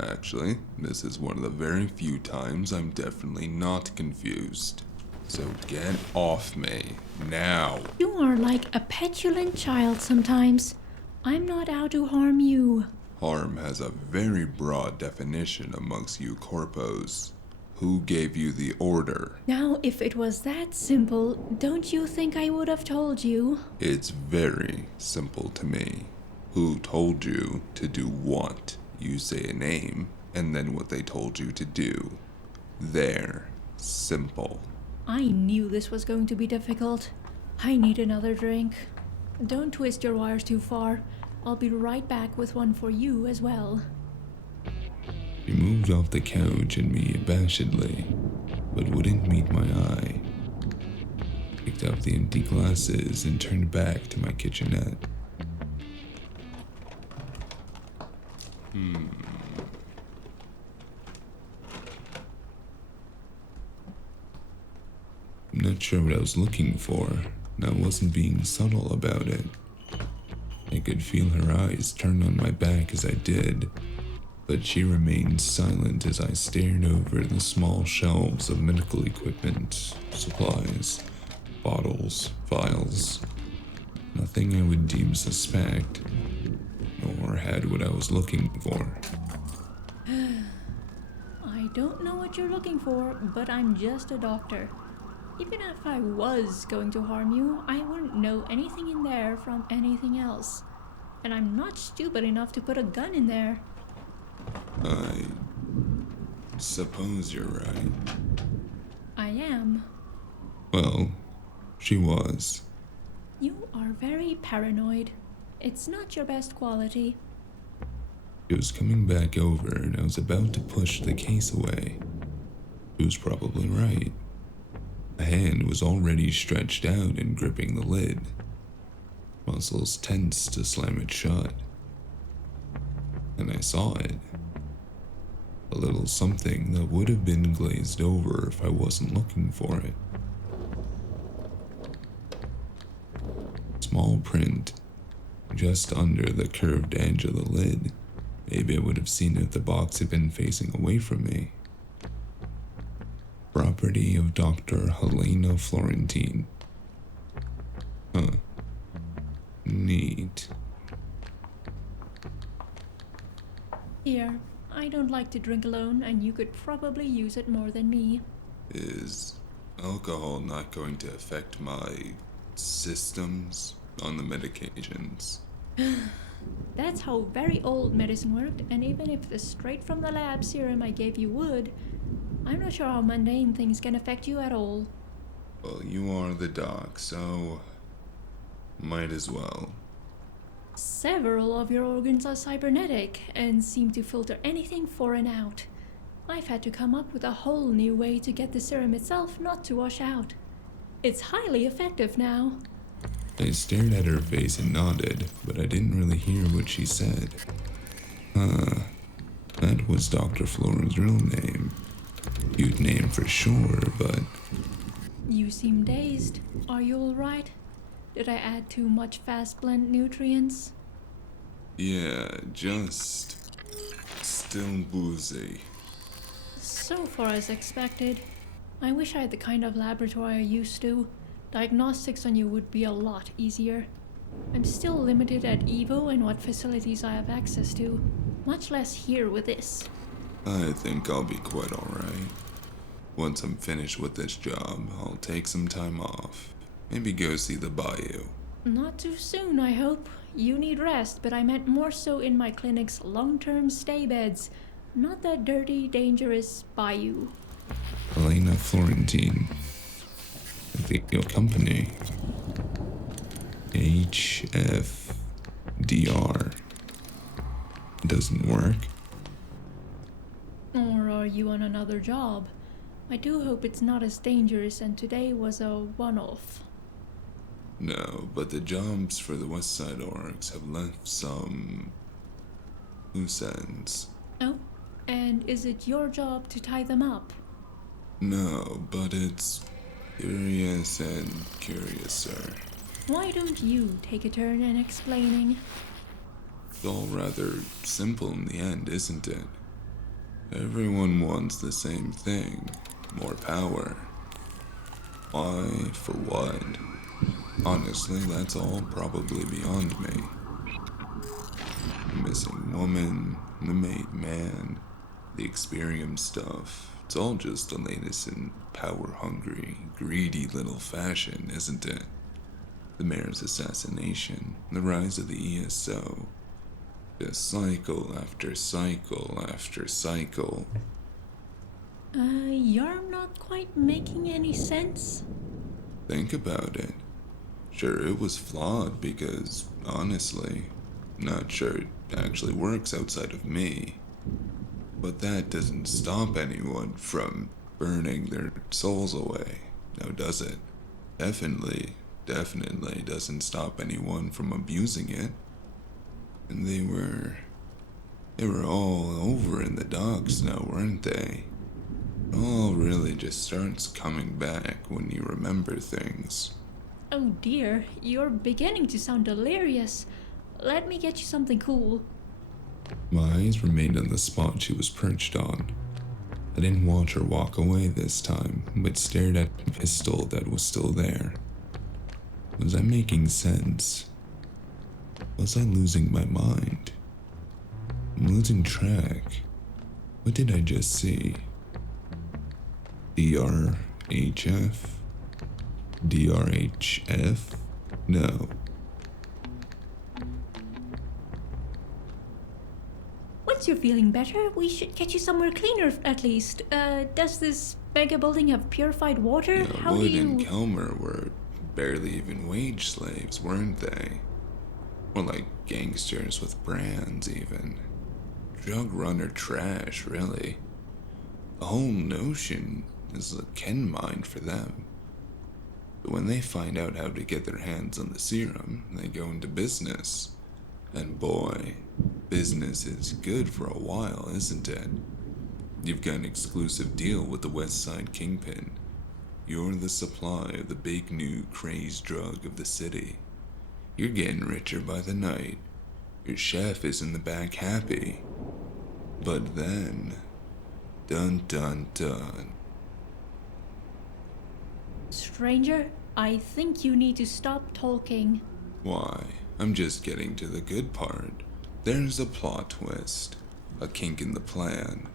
Actually, this is one of the very few times I'm definitely not confused. So get off me, now. You are like a petulant child sometimes. I'm not out to harm you. Harm has a very broad definition amongst you corpos. Who gave you the order? Now, if it was that simple, don't you think I would have told you? It's very simple to me. Who told you to do what? You say a name, and then what they told you to do. There. Simple. I knew this was going to be difficult. I need another drink. Don't twist your wires too far. I'll be right back with one for you as well. She moved off the couch at me abashedly, but wouldn't meet my eye. Picked up the empty glasses and turned back to my kitchenette. I'm not sure what I was looking for, and I wasn't being subtle about it. I could feel her eyes turn on my back as I did, but she remained silent as I stared over the small shelves of medical equipment, supplies, bottles, vials. Nothing I would deem suspect, nor had what I was looking for. I don't know what you're looking for, but I'm just a doctor. Even if I was going to harm you, I wouldn't know anything in there from anything else. And I'm not stupid enough to put a gun in there. I suppose you're right. I am. Well, she was. You are very paranoid. It's not your best quality. She was coming back over and I was about to push the case away. She was probably right. A hand was already stretched out and gripping the lid. Muscles tensed to slam it shut. And I saw it. A little something that would have been glazed over if I wasn't looking for it. Small print, just under the curved edge of the lid. Maybe I would have seen if the box had been facing away from me. Property of Dr. Helena Florentine. Huh. Neat. Here, I don't like to drink alone, and you could probably use it more than me. Is alcohol not going to affect my systems on the medications? That's how very old medicine worked, and even if the straight from the lab serum I gave you would, I'm not sure how mundane things can affect you at all. Well, you are the doc, so might as well. Several of your organs are cybernetic and seem to filter anything foreign out. I've had to come up with a whole new way to get the serum itself not to wash out. It's highly effective now. I stared at her face and nodded, but I didn't really hear what she said. That was Dr. Flora's real name. Cute name for sure, but... You seem dazed. Are you alright? Did I add too much fast blend nutrients? Yeah, just... still boozy. So far as expected. I wish I had the kind of laboratory I used to. Diagnostics on you would be a lot easier. I'm still limited at Evo and what facilities I have access to. Much less here with this. I think I'll be quite alright. Once I'm finished with this job, I'll take some time off. Maybe go see the bayou. Not too soon, I hope. You need rest, but I meant more so in my clinic's long-term stay beds. Not that dirty, dangerous bayou. Helena Florentine. The company. HFDR. doesn't work. Or are you on another job? I do hope it's not as dangerous and today was a one-off. No, but the jobs for the West Side orcs have left some loose ends. Oh? And is it your job to tie them up? No, but it's curious and curiouser. Why don't you take a turn in explaining? It's all rather simple in the end, isn't it? Everyone wants the same thing. More power. Why? For what? Honestly, that's all probably beyond me. The missing woman, the made man, the experience stuff. It's all just the latest in power-hungry, greedy little fashion, isn't it? The mayor's assassination, the rise of the ESO. Just cycle after cycle after cycle. You're not quite making any sense. Think about it. Sure, it was flawed because, honestly, not sure it actually works outside of me. But that doesn't stop anyone from burning their souls away, now does it? Definitely doesn't stop anyone from abusing it. And they were all over in the docks now, weren't they? It all really just starts coming back when you remember things. Oh dear, you're beginning to sound delirious. Let me get you something cool. My eyes remained on the spot she was perched on. I didn't watch her walk away this time, but stared at the pistol that was still there. Was I making sense? Was I losing my mind? I'm losing track. What did I just see? DRHF? DRHF? No. Once you're feeling better, we should get you somewhere cleaner at least. Does this mega building have purified water? Yeah, How do Wood you... and Kelmer were barely even wage slaves, weren't they? More like gangsters with brands, even. Drug runner trash, really. The whole notion is a ken mine for them. But when they find out how to get their hands on the serum, they go into business. And boy, business is good for a while, isn't it? You've got an exclusive deal with the West Side Kingpin. You're the supply of the big new crazed drug of the city. You're getting richer by the night. Your chef is in the back happy. But then, dun dun dun. Stranger, I think you need to stop talking. Why? I'm just getting to the good part. There's a plot twist, a kink in the plan,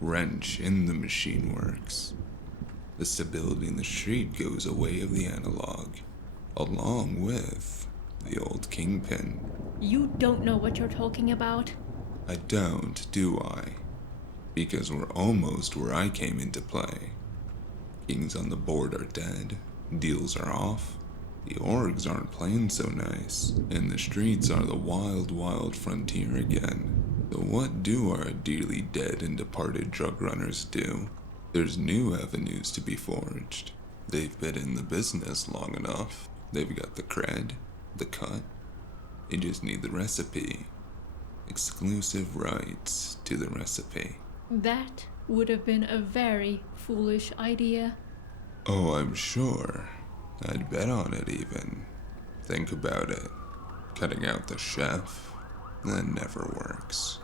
wrench in the machine works. The stability in the street goes away of the analog, along with the old kingpin. You don't know what you're talking about. I don't, do I? Because we're almost where I came into play. Kings on the board are dead, deals are off, the orgs aren't playing so nice, and the streets are the wild, wild frontier again. So what do our dearly dead and departed drug runners do? There's new avenues to be forged. They've been in the business long enough. They've got the cred, the cut. They just need the recipe. Exclusive rights to the recipe. That would have been a very foolish idea. Oh, I'm sure. I'd bet on it even. Think about it. Cutting out the chef, that never works.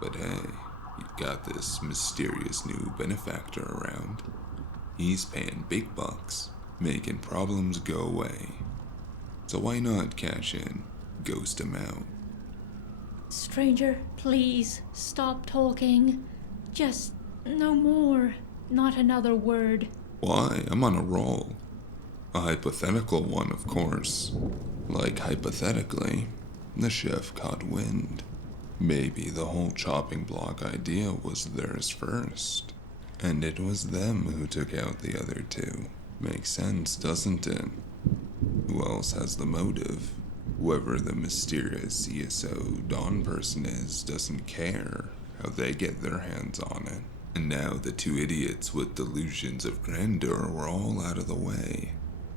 But hey, you got this mysterious new benefactor around. He's paying big bucks, making problems go away. So why not cash in, ghost him out? Stranger, please stop talking. Just no more. Not another word. Why? I'm on a roll. A hypothetical one, of course. Like, hypothetically, the chef caught wind. Maybe the whole chopping block idea was theirs first. And it was them who took out the other two. Makes sense, doesn't it? Who else has the motive? Whoever the mysterious ESO Dawn person is doesn't care how they get their hands on it. And now the two idiots with delusions of grandeur were all out of the way.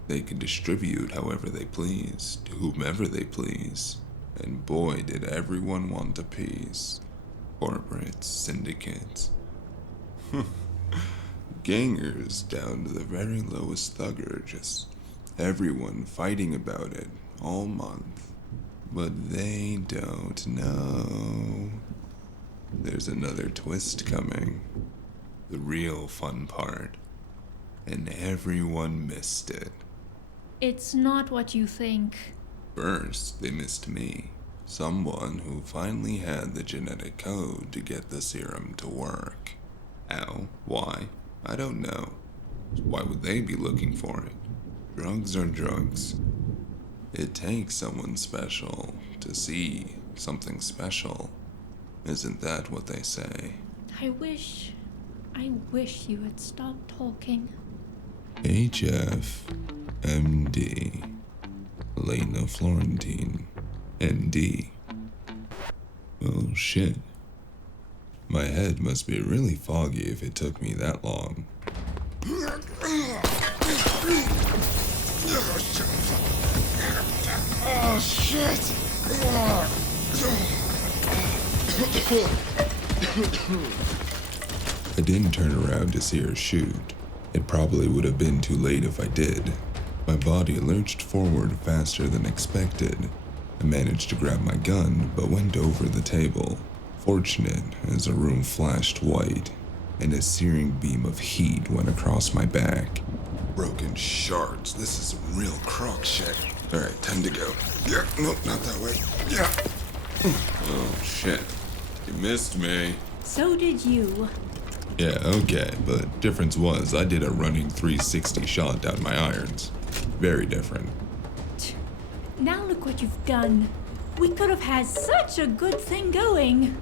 They could distribute however they please, to whomever they please. And boy, did everyone want a piece. Corporates, syndicates, gangers down to the very lowest thugger, just everyone fighting about it all month. But they don't know. There's another twist coming. The real fun part. And everyone missed it. It's not what you think. First, they missed me. Someone who finally had the genetic code to get the serum to work. How? Why? I don't know. Why would they be looking for it? Drugs are drugs. It takes someone special to see something special. Isn't that what they say? I wish you had stopped talking. HF, MD, Elena Florentine, ND. Well, shit. My head must be really foggy if it took me that long. Oh, shit! I didn't turn around to see her shoot. It probably would have been too late if I did. My body lurched forward faster than expected. I managed to grab my gun, but went over the table. Fortunate as the room flashed white, and a searing beam of heat went across my back. Broken shards. This is some real croc shit. Alright, time to go. Yeah, nope, not that way. Yeah. Oh, shit. You missed me. So did you. Yeah, okay, but difference was I did a running 360 shot down my irons. Very different. Now look what you've done. We could have had such a good thing going.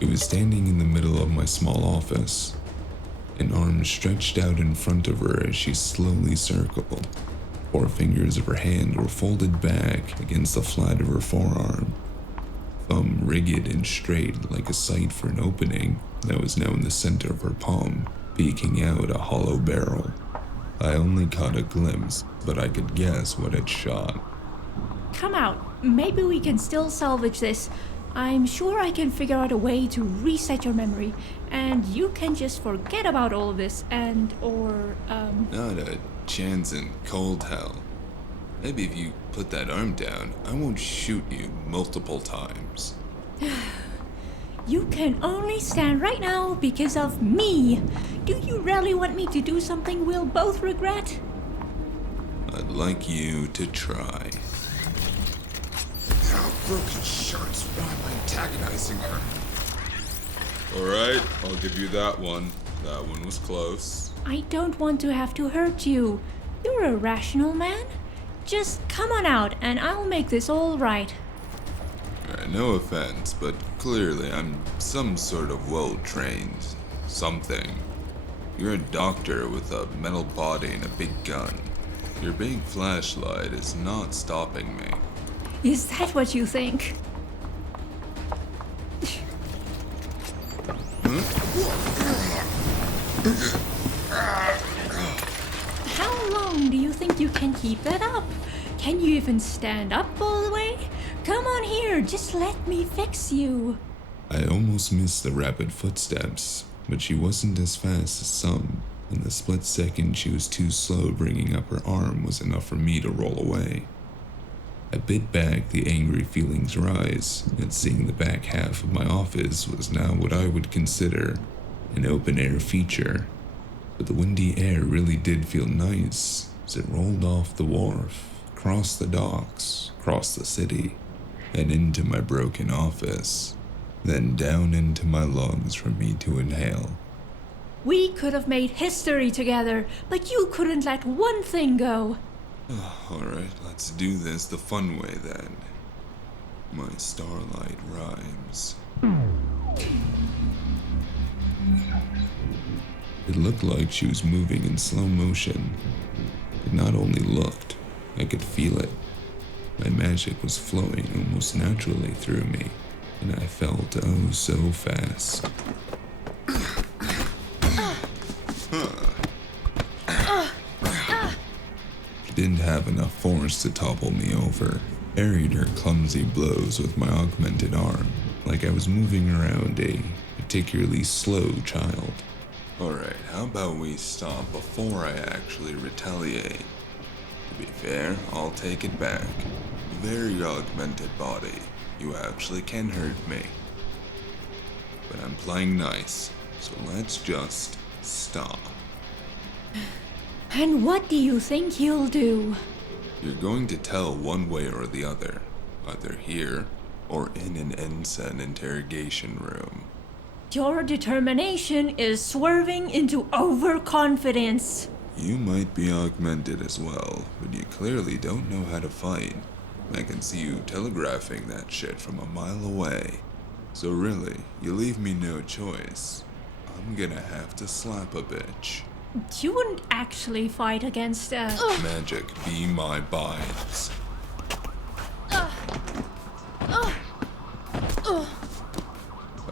It was standing in the middle of my small office. An arm stretched out in front of her as she slowly circled. 4 fingers of her hand were folded back against the flat of her forearm. Thumb rigid and straight like a sight for an opening that was now in the center of her palm, peeking out a hollow barrel. I only caught a glimpse, but I could guess what it shot. Come out. Maybe we can still salvage this. I'm sure I can figure out a way to reset your memory, and you can just forget about all of this Not a chance in cold hell. Maybe if you put that arm down, I won't shoot you multiple times. You can only stand right now because of me. Do you really want me to do something we'll both regret? I'd like you to try. Oh, broken shards. Why am I antagonizing her? Alright, I'll give you that one. That one was close. I don't want to have to hurt you. You're a rational man. Just come on out and I'll make this all right. No offense, but clearly I'm some sort of well-trained something. You're a doctor with a metal body and a big gun. Your big flashlight is not stopping me. Is that what you think? How long do you think you can keep that up? Can you even stand up all the way? Come on here, just let me fix you. I almost missed the rapid footsteps, but she wasn't as fast as some. In the split second she was too slow, bringing up her arm was enough for me to roll away. I bit back the angry feelings rise, and seeing the back half of my office was now what I would consider an open-air feature. But the windy air really did feel nice as it rolled off the wharf, across the docks, across the city, and into my broken office, then down into my lungs for me to inhale. We could have made history together, but you couldn't let one thing go. Alright, let's do this the fun way then. My starlight rhymes. It looked like she was moving in slow motion. It not only looked, I could feel it. My magic was flowing almost naturally through me, and I felt oh so fast. She didn't have enough force to topple me over. Parried her clumsy blows with my augmented arm, like I was moving around a particularly slow child. Alright, how about we stop before I actually retaliate? To be fair, I'll take it back. Very augmented body. You actually can hurt me. But I'm playing nice, so let's just stop. And what do you think you'll do? You're going to tell one way or the other, either here or in an ensign interrogation room. Your determination is swerving into overconfidence. You might be augmented as well, but you clearly don't know how to fight. I can see you telegraphing that shit from a mile away. So really, you leave me no choice. I'm gonna have to slap a bitch. You wouldn't actually fight against Magic, be my bites.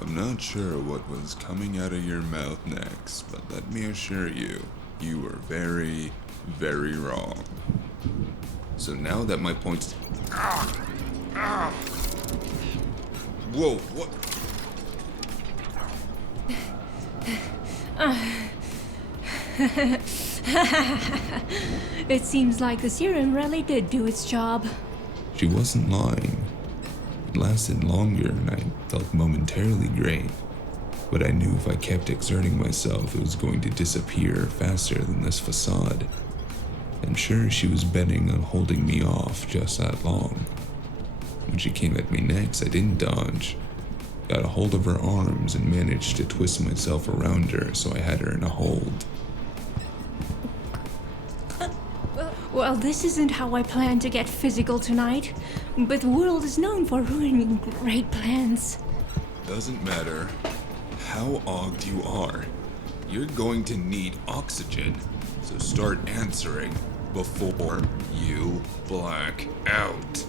I'm not sure what was coming out of your mouth next, but let me assure you, you were very, very wrong. So now that my point's... Whoa, what? It seems like the serum really did do its job. She wasn't lying. It lasted longer and I felt momentarily great. But I knew if I kept exerting myself, it was going to disappear faster than this facade. I'm sure she was betting on holding me off just that long. When she came at me next, I didn't dodge. Got a hold of her arms and managed to twist myself around her so I had her in a hold. Well, this isn't how I planned to get physical tonight, but the world is known for ruining great plans. Doesn't matter how ogged you are. You're going to need oxygen, so start answering before you black out.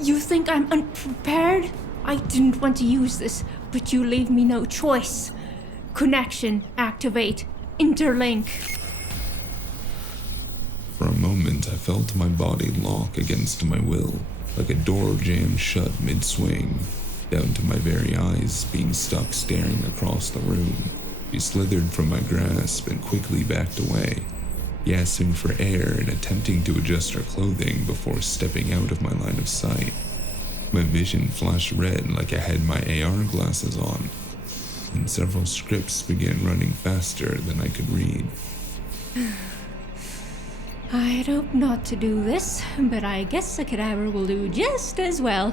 You think I'm unprepared? I didn't want to use this, but you leave me no choice. Connection, activate, interlink. For a moment, I felt my body lock against my will, like a door jammed shut mid-swing, down to my very eyes being stuck staring across the room. She slithered from my grasp and quickly backed away, gasping for air and attempting to adjust her clothing before stepping out of my line of sight. My vision flashed red like I had my AR glasses on, and several scripts began running faster than I could read. I'd hope not to do this, but I guess a cadaver will do just as well.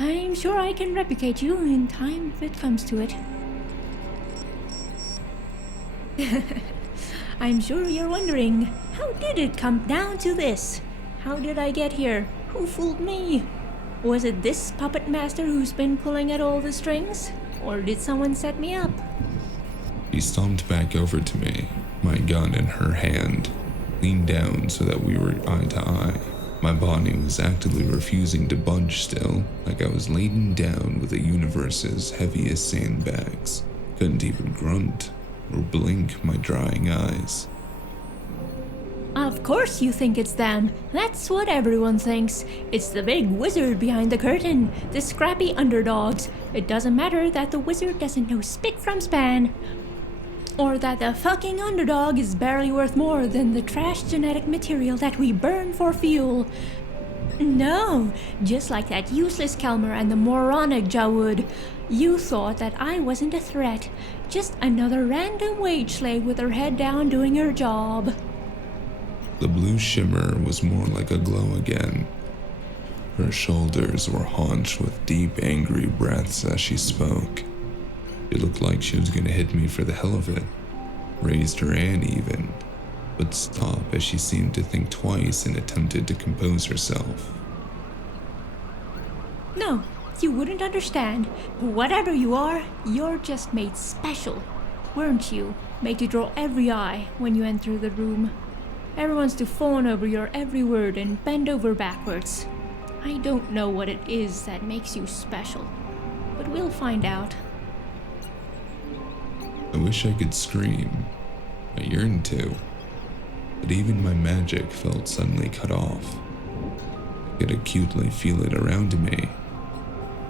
I'm sure I can replicate you in time if it comes to it. I'm sure you're wondering, how did it come down to this? How did I get here? Who fooled me? Was it this puppet master who's been pulling at all the strings? Or did someone set me up? She stomped back over to me, my gun in her hand, leaned down so that we were eye to eye. My body was actively refusing to budge still, like I was laden down with the universe's heaviest sandbags. Couldn't even grunt or blink my drying eyes. Of course you think it's them. That's what everyone thinks. It's the big wizard behind the curtain, the scrappy underdogs. It doesn't matter that the wizard doesn't know spick from span. Or that the fucking underdog is barely worth more than the trash genetic material that we burn for fuel. No, just like that useless Kelmer and the moronic Jawud. You thought that I wasn't a threat, just another random wage slave with her head down doing her job. The blue shimmer was more like a glow again. Her shoulders were haunched with deep, angry breaths as she spoke. It looked like she was gonna hit me for the hell of it. Raised her hand even, but stopped as she seemed to think twice and attempted to compose herself. No, you wouldn't understand. Whatever you are, you're just made special. Weren't you? Made to draw every eye when you enter the room. Everyone's to fawn over your every word and bend over backwards. I don't know what it is that makes you special, but we'll find out. I wish I could scream. I yearned to. But even my magic felt suddenly cut off. I could acutely feel it around me,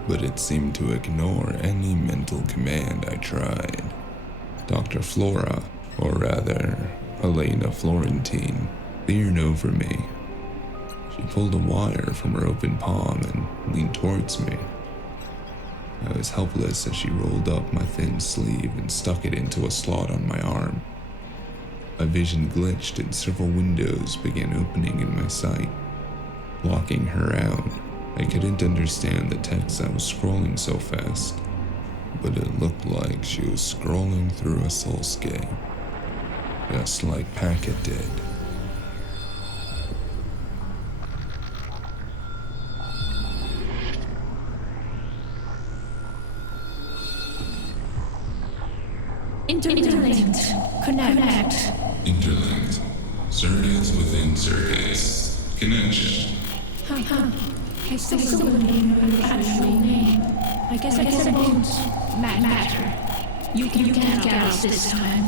but it seemed to ignore any mental command I tried. Dr. Flora, or rather, Helena Florentine, leered over me. She pulled a wire from her open palm and leaned towards me. I was helpless as she rolled up my thin sleeve and stuck it into a slot on my arm. My vision glitched and several windows began opening in my sight, blocking her out. I couldn't understand the text I was scrolling so fast, but it looked like she was scrolling through a soulscape, just like Packet did. Interlinked. Connect. Interlinked. Circuits within circuits. Connection. I still don't know your actual name. I guess it won't matter. You can't get us this time.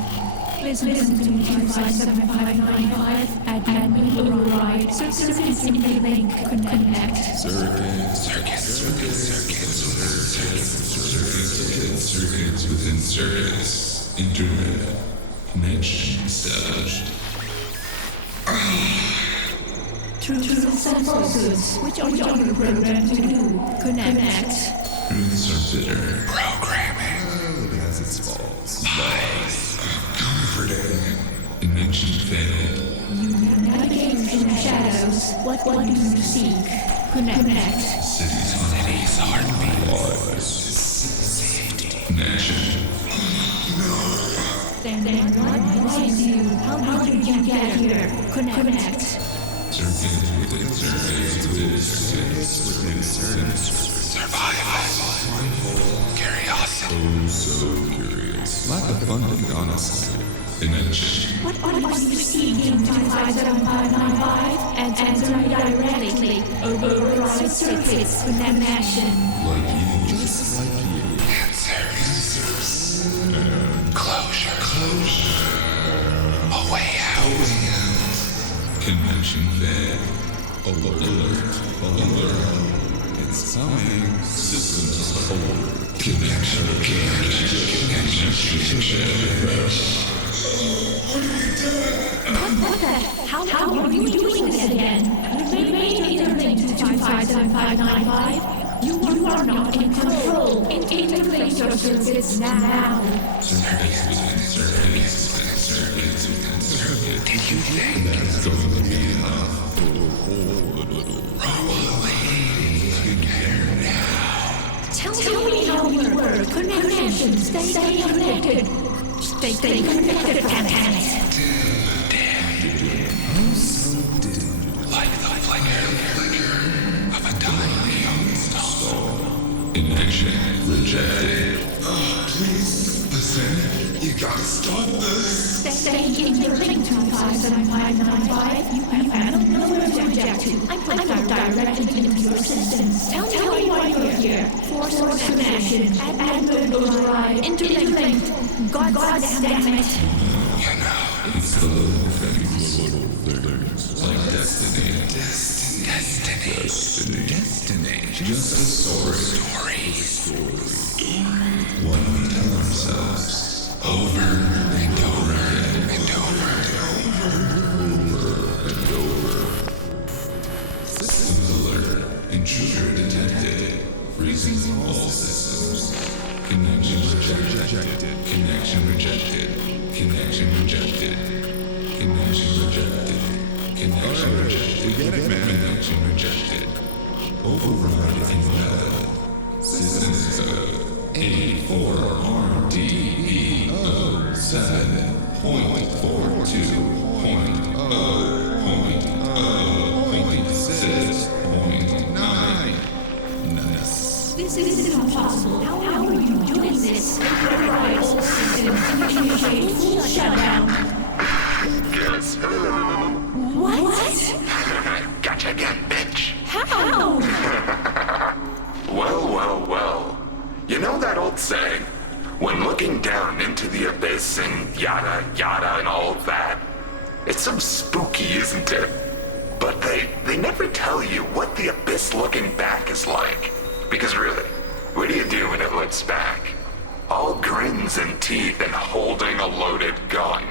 Listen to me 257595. Admin override. Circuits interlink. Connect. Circuits within circuits. Internet. Connection established. Truth and falsehoods. Which are you programmed to do? Connect. Truths are bitter. Programming. It has its faults. Lies. Comforting. Connection failed. You navigate through shadows. What do you seek? Connect. City's heartbeat. Lies. Safety. Connection. Then what is you? How did you get here? Connect. Circuits within circuits. Survival. Curiosity. Oh, so curious. Lack of funding, honestly. Connection. What are you seeking? 257595 and enter directly. Override circuits. Connection. Like you, just like you. Answers. Closure. A way out. Connection failed. Alert. It's coming. Systems forward. Connection. What the? How are you doing this again? You made interlink to 257595. You are not in control. Interlink your circuits now. Circuits. Did you think that's going to be enough? Probably. Here now. Tell me how you work. Connection. Stay connected. Stay connected, Cat. Like the flicker of a dying young star. Connection rejected. Please, listen. You gotta stop this. Stay in your link to 257595. You have nowhere to object to. I'm directed into your systems. Tell me why you're here. Force connection. Admin override. Interlinked. God damn it. You know, it's the little things. Like destiny. Just a story. One we tell ourselves over and over and over. Systems alert. Intruder detected. Freezing all systems. Connection rejected. Connection rejected. Connection rejected. Connection rejected. Connection rejected. We get it, man. Connection rejected. Override invalid. Systems code 84RDE07.0.0.6.9. Nice. This is impossible. How are you doing this? Override all systems. Initiate full shutdown. Guess who? What? Gotcha again, bitch. How? Well. You know that old saying? When looking down into the abyss and yada yada and all of that, it's so spooky, isn't it? But they never tell you what the abyss looking back is like. Because really, what do you do when it looks back? All grins and teeth and holding a loaded gun.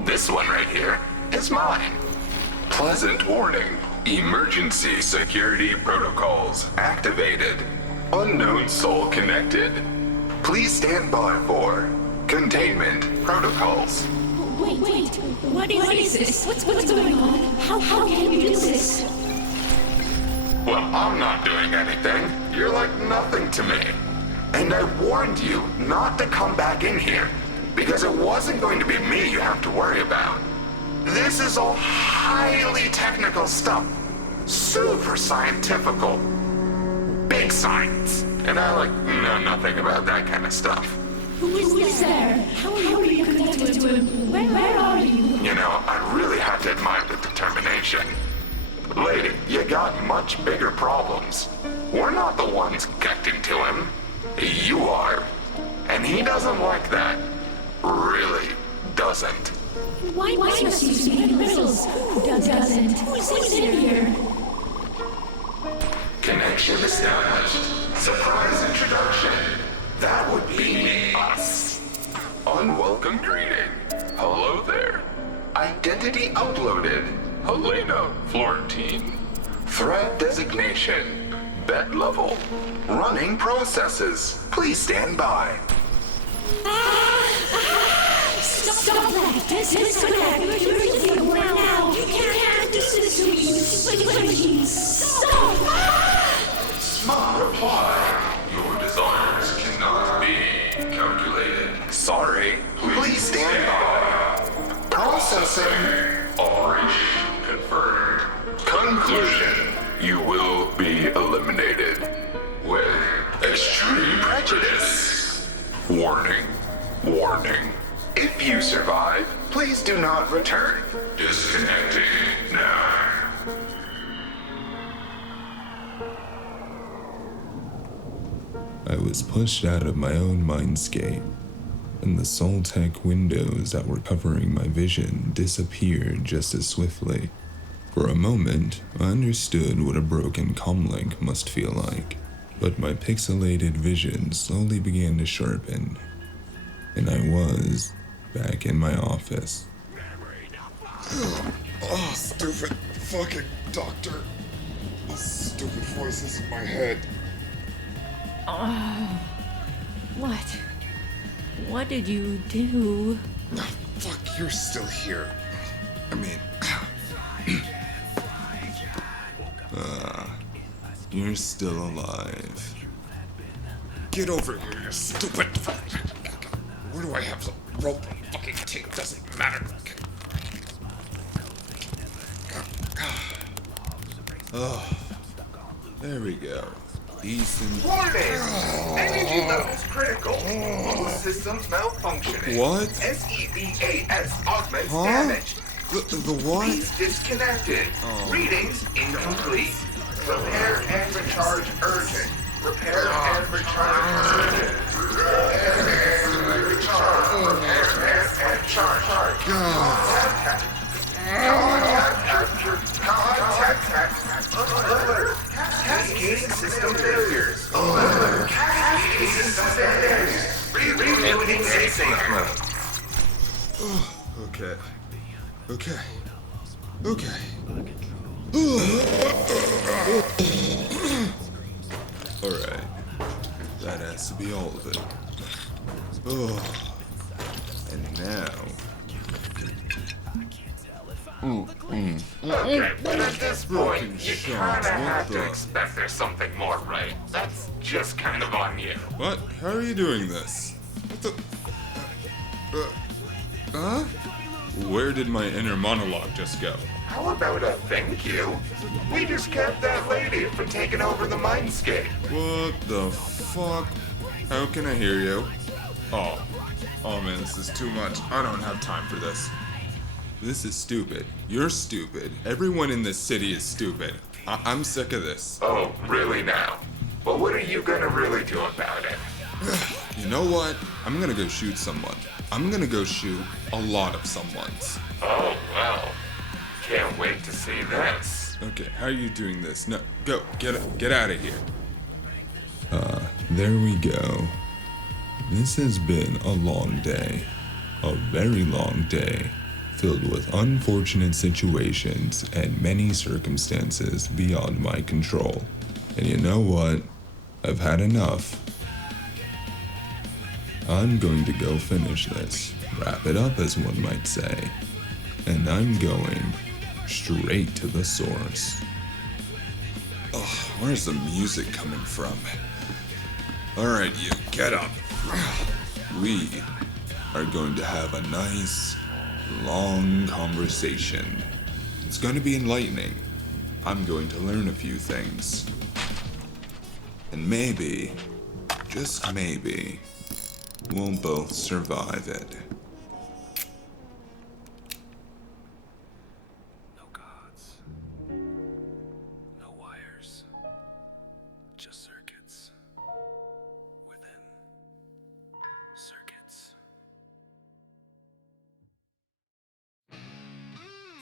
This one right here is mine. Pleasant warning. Emergency security protocols activated. Unknown soul connected. Please stand by for containment protocols. Wait. What is this? What's going on? How can you do this? Well, I'm not doing anything. You're like nothing to me. And I warned you not to come back in here, because it wasn't going to be me you have to worry about. This is all highly technical stuff. Super scientifical. Big science. And I know nothing about that kind of stuff. Who is there? How are you connected to him? Where are you? You know, I really have to admire the determination. Lady, you got much bigger problems. We're not the ones connecting to him. You are. And he doesn't like that. Really doesn't. Why must you speak in riddles? Who doesn't? Who's in here? Connection established. Surprise introduction. That would be us. Unwelcome greeting. Hello there. Identity uploaded. Helena Florentine. Threat designation. Bed level. Running processes. Please stand by. Stop that! Disconnect! You're leaving now! You can't do this to me! Stop! Smart reply. Your desires cannot be calculated. Sorry. Please stand by. Processing. Operation confirmed. Conclusion. You will be eliminated with extreme prejudice. Warning. If you survive, please do not return. Disconnecting now. I was pushed out of my own mindscape, and the soul tech windows that were covering my vision disappeared just as swiftly. For a moment, I understood what a broken comlink must feel like, but my pixelated vision slowly began to sharpen, and I was back in my office. Oh, stupid fucking doctor. Those stupid voices in my head. Oh, what? What did you do? Oh, fuck, you're still here. I mean... You're still alive. Get over here, you stupid... Where do I have the rope and fucking tape? Doesn't matter. Oh, there we go. Decent. Warning! Energy levels critical. All systems malfunctioning. What? S.E.T augments Huh? damage. The what? Piece disconnected. Readings incomplete. Repair and recharge urgent. Repair and recharge urgent. Repair and recharge. Repair and recharge. Contact. Alert. Cascading system failures. Alert. Cascading system failures. Rebooting safe mode. Okay. Alright. That has to be all of it. Oh. And now... Okay, but at this point, you shots, kinda what have to the- expect there's something more, right? That's just kind of on you. What? How are you doing this? What the... Huh? Where did my inner monologue just go? How about a thank you? We just kept that lady from taking over the mindscape. What the fuck? How can I hear you? Oh man, this is too much. I don't have time for this. This is stupid. You're stupid. Everyone in this city is stupid. I'm sick of this. Oh, really now? Well, what are you gonna really do about it? You know what? I'm gonna go shoot someone. I'm gonna go shoot a lot of someones. Oh, well. Can't wait to see this. Okay, how are you doing this? No, go. Get out of here. There we go. This has been a long day. A very long day. Filled with unfortunate situations and many circumstances beyond my control. And you know what? I've had enough. I'm going to go finish this, wrap it up as one might say, and I'm going straight to the source. Ugh, where's the music coming from? Alright, you, get up. We are going to have a nice, long conversation. It's going to be enlightening. I'm going to learn a few things. And maybe, just maybe, we'll both survive it. No gods. No wires. Just circuits. Within circuits.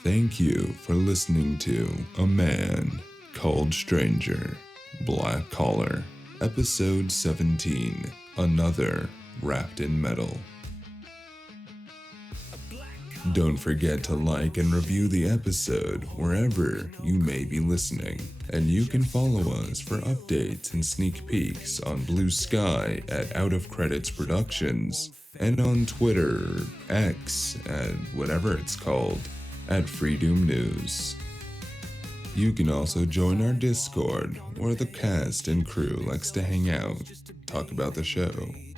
Thank you for listening to A Man Called Stranger, Black Collar, Episode 17, Another Wrapped in Metal. Don't forget to like and review the episode wherever you may be listening, and you can follow us for updates and sneak peeks on Blue Sky at Out of Credits Productions, and on Twitter, X, and whatever it's called, at Freedom News. You can also join our Discord, where the cast and crew likes to hang out, talk about the show,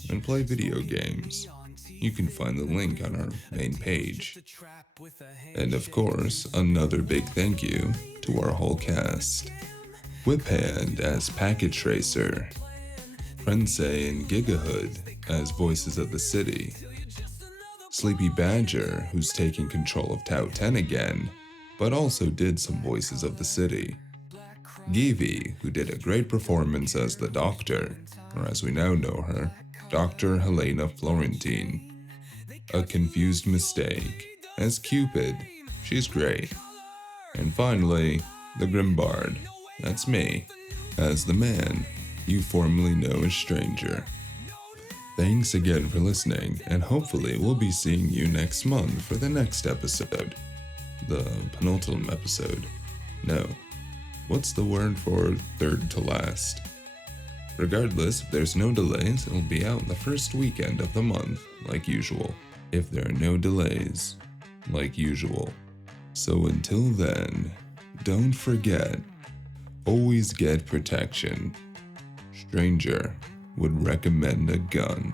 and play video games. You can find the link on our main page. And of course, another big thank you to our whole cast. Whiphand as Packet Tracer, Prince and Gigahood as voices of the city, Sleepy Badger, who's taking control of Tau 10 again, but also did some voices of the city, Givi, who did a great performance as the Doctor, or as we now know her, Dr. Helena Florentine, A Confused Mistake as Cupid, she's great, and finally, the Grimbard, that's me, as the man you formerly know as Stranger. Thanks again for listening, and hopefully we'll be seeing you next month for the next episode. The penultimate episode. No. What's the word for third to last? Regardless, if there's no delays, it'll be out the first weekend of the month, like usual. If there are no delays, like usual. So until then, don't forget, always get protection. Stranger would recommend a gun.